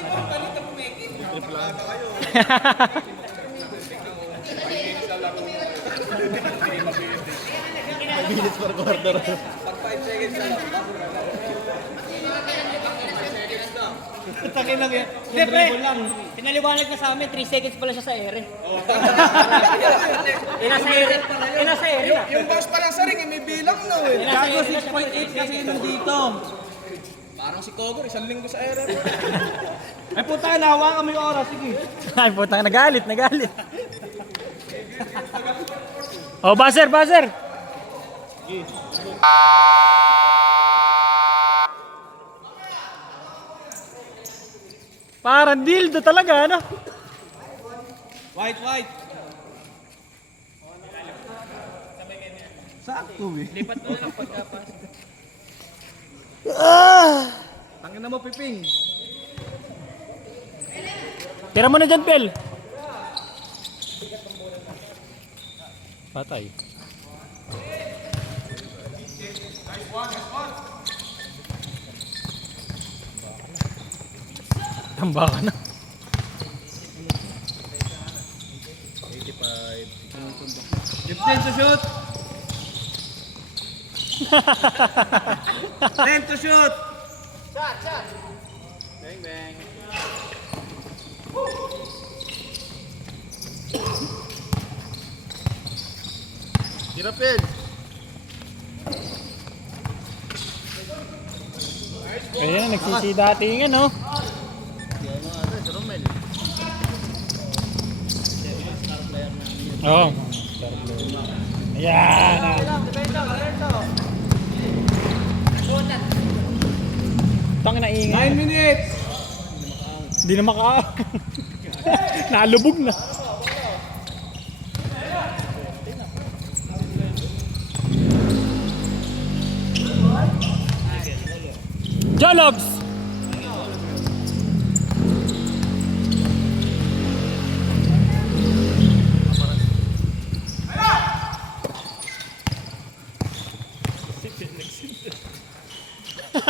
Takin lang yan. Hindi, pre. Pinaliwanag na sa amin, 3 seconds pala siya sa ere. Nasa ere. Nasa ere na. Yung boss pa lang sa ring, may bilang no eh. Gago 6.8 kasi Dito. Parang si Kogor, 1 linggo sa error. Ay puta ka, nahawa kami yung oras. Sige. Ay, putang nagalit. Oh, buzzer. Parang dildo talaga, ano? White. Sakto eh. lipat ko lang pagkapas. Tangin na mo, Piping. Tira mo na dyan, Pel. Patay. Tamba ka na. 15 to shoot. 10 to shoot. Hirapin. Ayun na, nagsisidatingan, no? Oo. Ayan. Tangin na ingay. 9 minutes. Hindi na maka... Nalubog na. Jologs!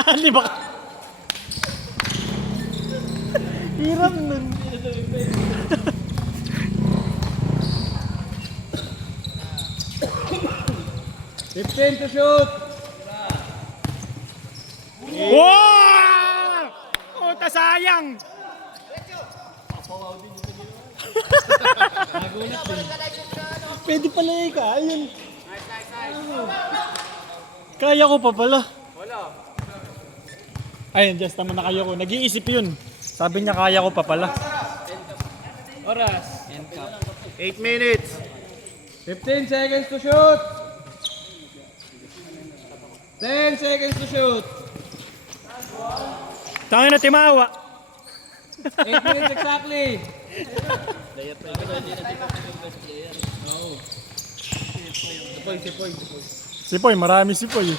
Hindi ba? Hirap nun. 15 to shoot. Wow! Puta, sayang! Pwede pala eh, ayun. Kaya ko pa pala. Ayun, just naman na kaya ko. Nag-iisip yun. Sabi niya kaya ko pa pala. Oras. 8 minutes. 15 seconds to shoot. 10 seconds to shoot. Tangin na timawa. 8 minutes exactly. Sipoy, marami sipoy.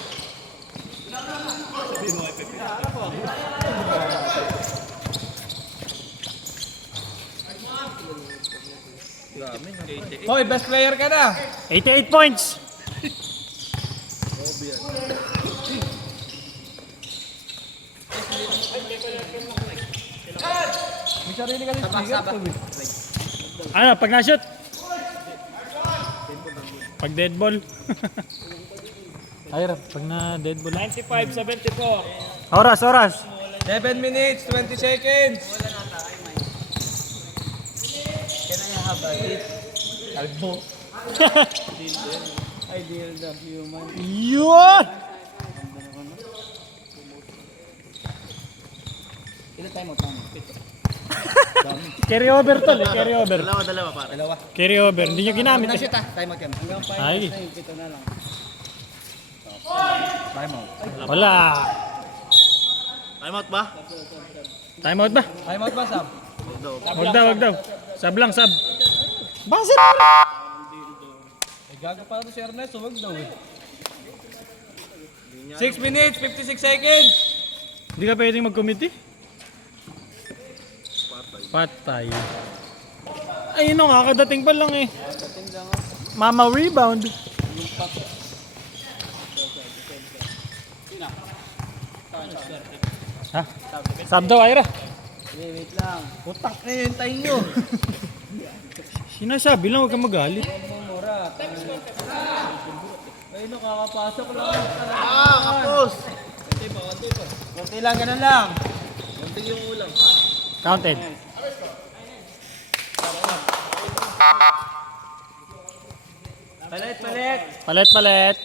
Hoy, best player ka na. 88 points. May sarili ka rin trigger to. Ano, pag na-shoot? Pag dead ball. Ay, pag na dead ball. 95-74. Oras, oras. 7 minutes, 20 seconds. Ideal the human. Yun! Ilan time out namin? Carry over to, carry over. Dalawa pare. Carry over, hindi nyo ginamit eh. Shoot ah. Time out yan. Hanggang 5 Ay. na yung pito na lang. Wala. Time out ba? Time out ba? Time out ba, Sam? Wag daw, wag daw. Sab lang, sab. Bakit? Eh, gago pa ito si Ernesto, wag daw eh. 6 minutes, 56 seconds. Hindi ka pwedeng mag-commit eh. Patay. Ayun o nga, kadating pa lang eh. Mama rebound. Ha? Sab daw, Ira. Wait lang. Putak na yun, tayo nyo. Sinasabi lang, huwag kang magalit. Mura. Ay, nakakapasok lang. Kapos. Kunti lang, ganun lang. Counted. Palit, palit. Palit, palit.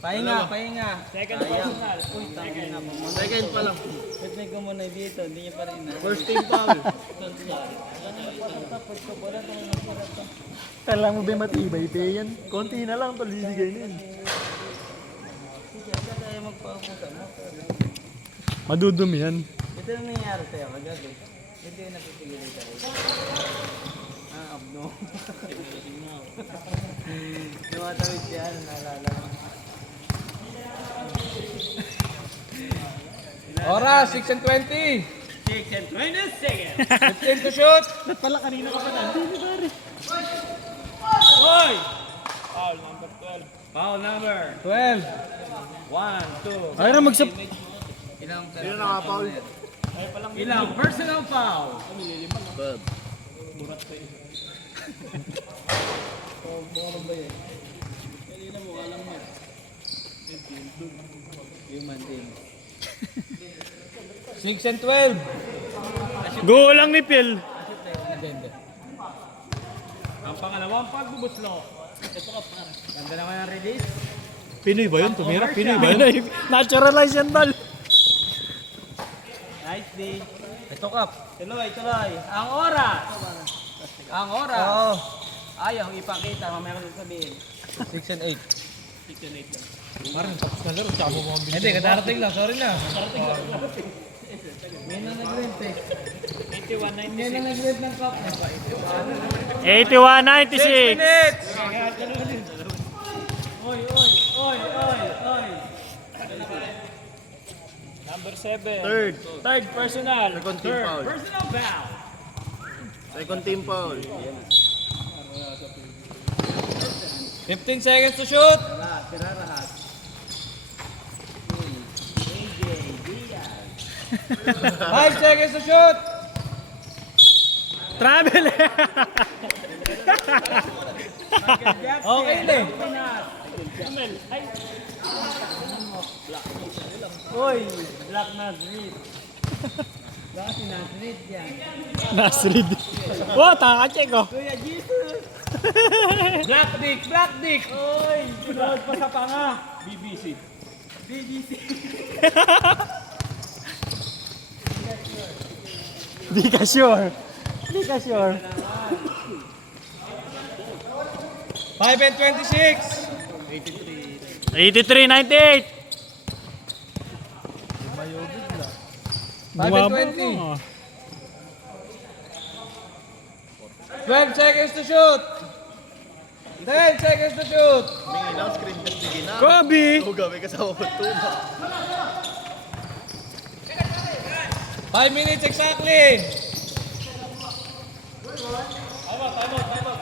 Pahinga, pahinga. Second personal. Uy, tangin na po. Second pa lang. Ba't may kumunay dito? Hindi niya pa rin na. First team foul. Kailangan mo ba matibay, pe yan? Konti na lang, palibigay na yun. Sige, agad tayo magpapunta mo. Madudumi yan. Ito yung nangyayari sa'yo kagabi. Ito yung napipigil ka rin. Abno. Tumatawid siya, naalala mo. Oras, 6 and 20. 6 and 20 seconds. 15 to shoot. Ba't pala kanina ka pa nandito, pare? Hoy! Foul number 12. Foul number 12. 1, 2. Ay na magsap... Ilang Sino nakapaul? Ilang personal foul? 12. Human team. 6 and 12. Go lang ni Phil. Ang pangalawang pagbubuslo. Ito ka pa. Ganda naman ang release. Pinoy ba yun? Tumira? Pinoy ba yun? Naturalize yan, tol. Nice day. Ito kap. Tuloy, tuloy. Ang oras. Ang oras. Oo. Ayaw ipakita. Mamaya ko sasabihin. 6 and 8. 6 and 8 lang. Parang tapos na laro, tsaka mo mga Hindi, kadarating lang. Sorry na. May na nag-rent eh. 81-96. May na nag-rent ng cup. 81-96. Minutes. Oy, oy, oy, oy, oy. Number 7. Third. Third personal. Second team foul. Personal foul. Second team foul. 15 seconds to shoot. Wala, tira lahat. AJ Diaz. 5 seconds to shoot. Travel. Okay na eh. Uy, Black Madrid. Baka si Madrid yan. Nasrid. Wow, taka-check oh. Kuya Jesus. Black Dick, Black Dick. Uy, sunod pa sa panga. BBC. BBC. Di ka sure. Di ka sure. 5 and 26. 83-98. 5 and 20. 12 seconds to shoot. 10 seconds to shoot. Kobe! Gabi kasama ko ito. 5 minutes exactly.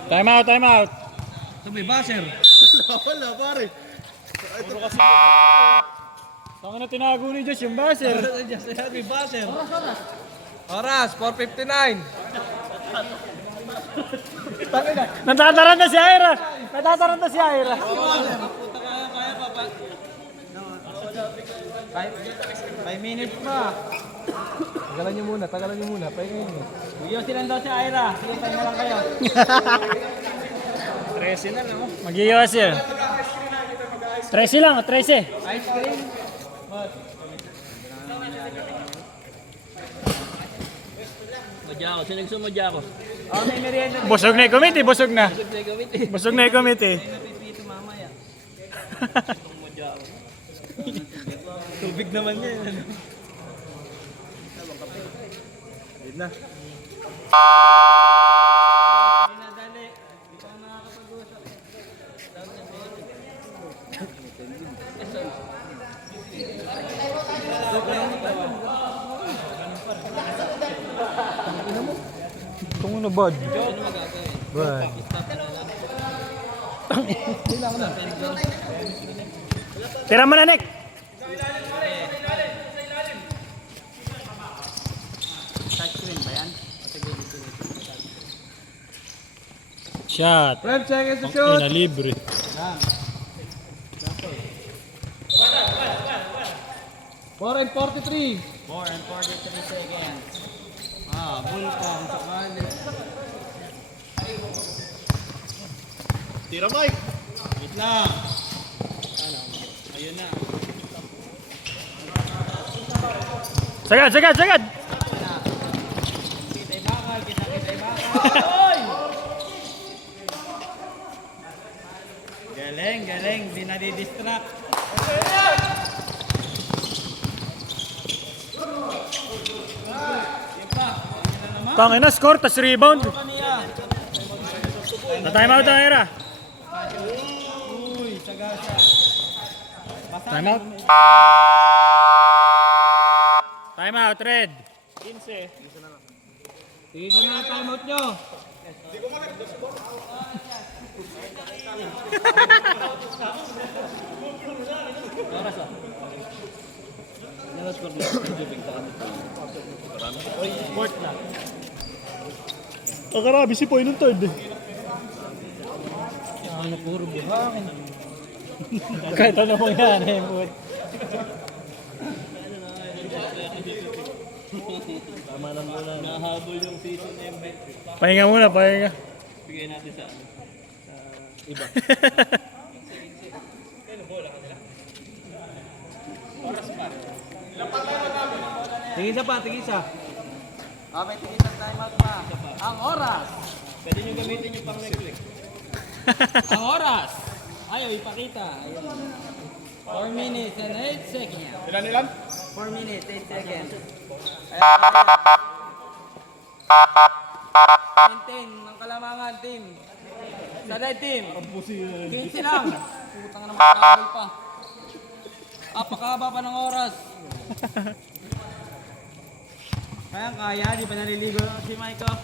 Time out, time out. Sabi, Basher. Wala pare. Tangin na tinago ni Josh yung buzzer. Sabi, Basher. Oras, 4:59. Natataranta si Ira. Natataranta si Ira. 5 minutes pa. Tagalan nyo muna, pahingin nyo. Uyosin lang daw si Ira. Sige, tayo na lang kayo. 13 na lang. Mag-iwas yun. 13 lang, 13. Ice cream. Madya ako. Sino sumadya ako? Oh, may merienda din. Busog na yung committee, busog na. Sige, gawin eh. Busog na yung committee. Napipito mamaya. Tubig naman yan. Pinadali. Hindi ka nakakapag-usap. Kung ano, bud? Bud. Tira mo na, Nick. Touchscreen ba yan? Shot. 12 seconds to shoot. Ina, libre. 4 and 43. 4 and 43 seconds. Ah, bulkang sakali. Tira Mike. Wait lang. Ayun na. Sagad, sagad, sagad. Kita'y bakal, kita'y bakal. Oy! Galing, galing. Di nadidistract. Tangin na, score, tas rebound. Kaniya. Na-time out na, Ira. Uy, saga siya. Time out. Time out, Red. Tigil nyo na ang timeout nyo. Ang karabi si Poy nung third eh. Ano, puro buhangin. Kahit ano pong yan eh, Poy. Tama lang muna. Nahabol yung season MVP. Pahinga muna, pahinga. Bigay natin sa ano. Iba. Tingin isa pa, tingin isa. Ah, may tingin ng timeout pa. Ang oras. Pwede nyo gamitin yung pang next week. Ang oras. Ayaw, ipakita. Ayun. 4 minutes and 8 seconds. Ilan? 4 minutes, 8 seconds. Maintain ng Kalamangan team. Sa red team. 15 lang. Putang na makakabol pa. Apakaba pa ng oras. Kaya, di ba naliligo si Micah?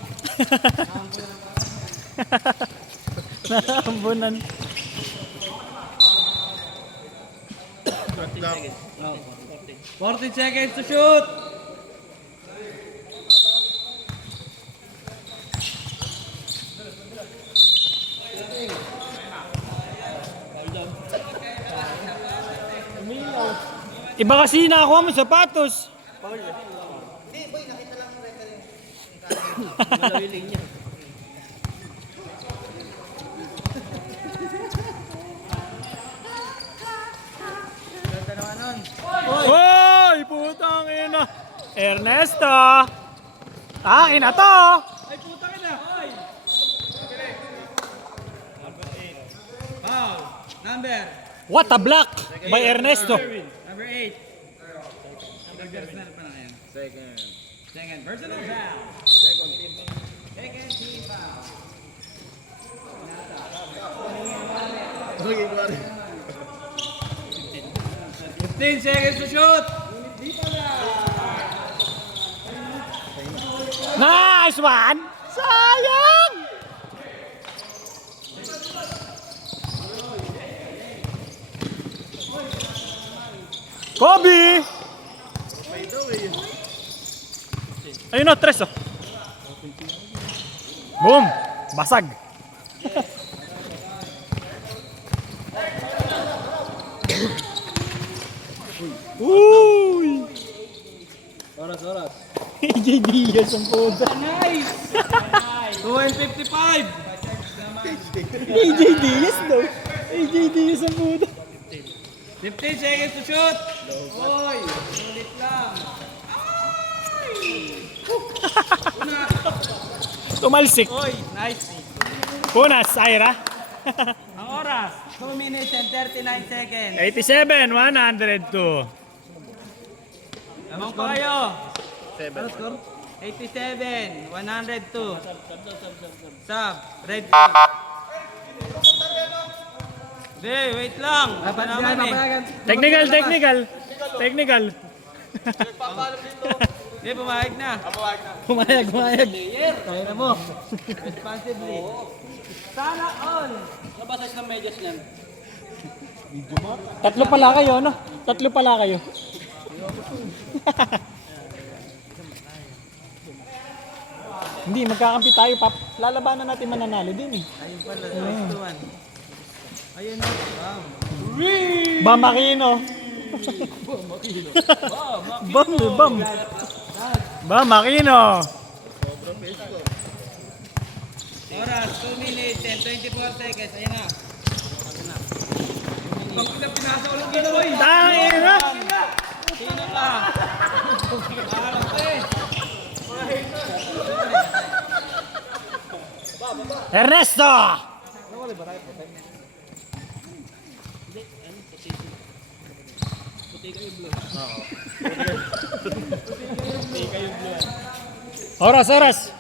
Naambunan. 40 seconds to shoot. Iba kasi nakakuha mo sapatos. Malawiling niya. Hoy! Putang ina! Ernesto! Tangin na to! Ay, puta ka na! Foul. Number. What a block by Ernesto. Number 8. Personal pa na yan. Second. Personal foul. Second team foul. 15 seconds to shoot. Nice one! Sayang! Kobe! Ayun o, tres o. Boom! Basag! Uy! Oras. AJ Diaz ang puta. Nice. 2:55. AJ Diaz daw. AJ Diaz ang puta. 15 seconds to shoot. Oy, ulit lang. Tumalsik. Oy, nice. Punas, Ira. Ang oras, 2 minutes and 39 seconds. 87, 102. Lamang pa kayo. 87, 102. Sub, red team. Hindi, wait lang. Apa naman eh. Technical. Hindi, pumayag na. Pumayag. Kaya na mo. Responsibly. Sana all. Nabasas ng medyas niyan. Tatlo pala kayo. Hindi, magkakampi tayo. Lalabanan natin mananalo din eh. Ayun pala, next one. Ayun na. Bamakino. Bam. Bamakino. Oras, 2 minutes and 24 seconds. Ayun na. Pag pinasa ulit ginawa eh. Tangina. Sino ka? Ernesto. Oras.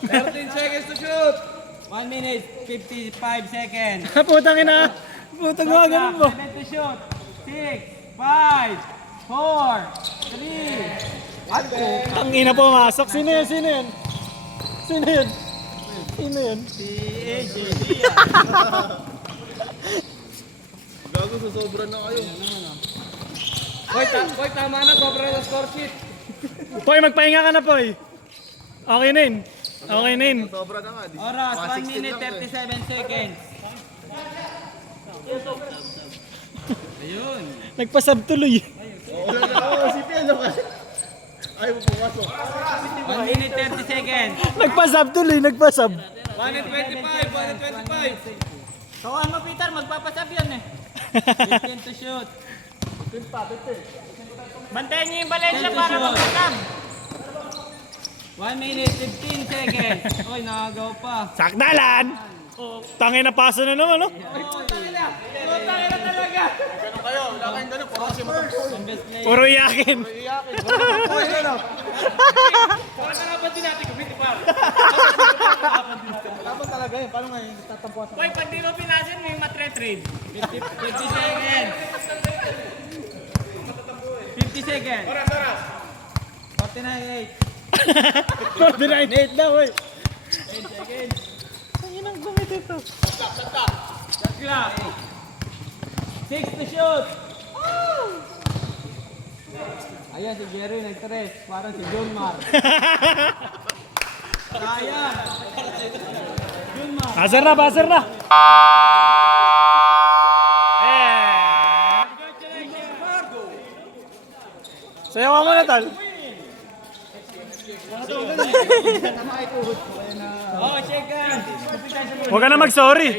13 seconds to shoot. 1 minute, 55 seconds. Putang ina. Putang gagawin mo. 7 to shoot. 6, 5, 4, 3. Ang ina pumasok. Sino yun? Si AJ Diaz. Gago, susobra na kayo. Boy, tama na. Sobra na score sheet. Poy, magpahinga ka na, Poy. Okay na yun. Sobra na nga. Oras, 1 minute, 37 seconds. Ayun. Nagpasab tuloy. Wala na ako. Sipi, ano ka? Ayaw mo pumasok. 1 minute, 30 seconds. Nagpasab. 1 and 25. So ano, Peter? Magpapasab yan eh. 15 to shoot. Bantayan niyo yung Valencia para mag-stab. 1 minute, 15 seconds. Oy, nakagaw pa. Sakdalan. Tangin na paso na naman, no? Ganun kayo. Wala kayong ganun. Puro kasi matapos. Ang best player. Puro yakin. Tapos talaga yun. Paano nga yung tatampuan sa... Boy, pag di mo pinasin, may matre-trade. 50 seconds. 50 seconds. 49-8. 49-8 na, boy. 8 seconds. Tangin ang gumit ito. Shot clock. 6 to shoot. Ayan, si Jerry nag-tres. Parang si John Mar. Sayang. John Mar. Buzzer na. Eh. Congratulations. Sayaw ka muna, Tal. Oh, shake hands. Huwag ka na mag-sorry.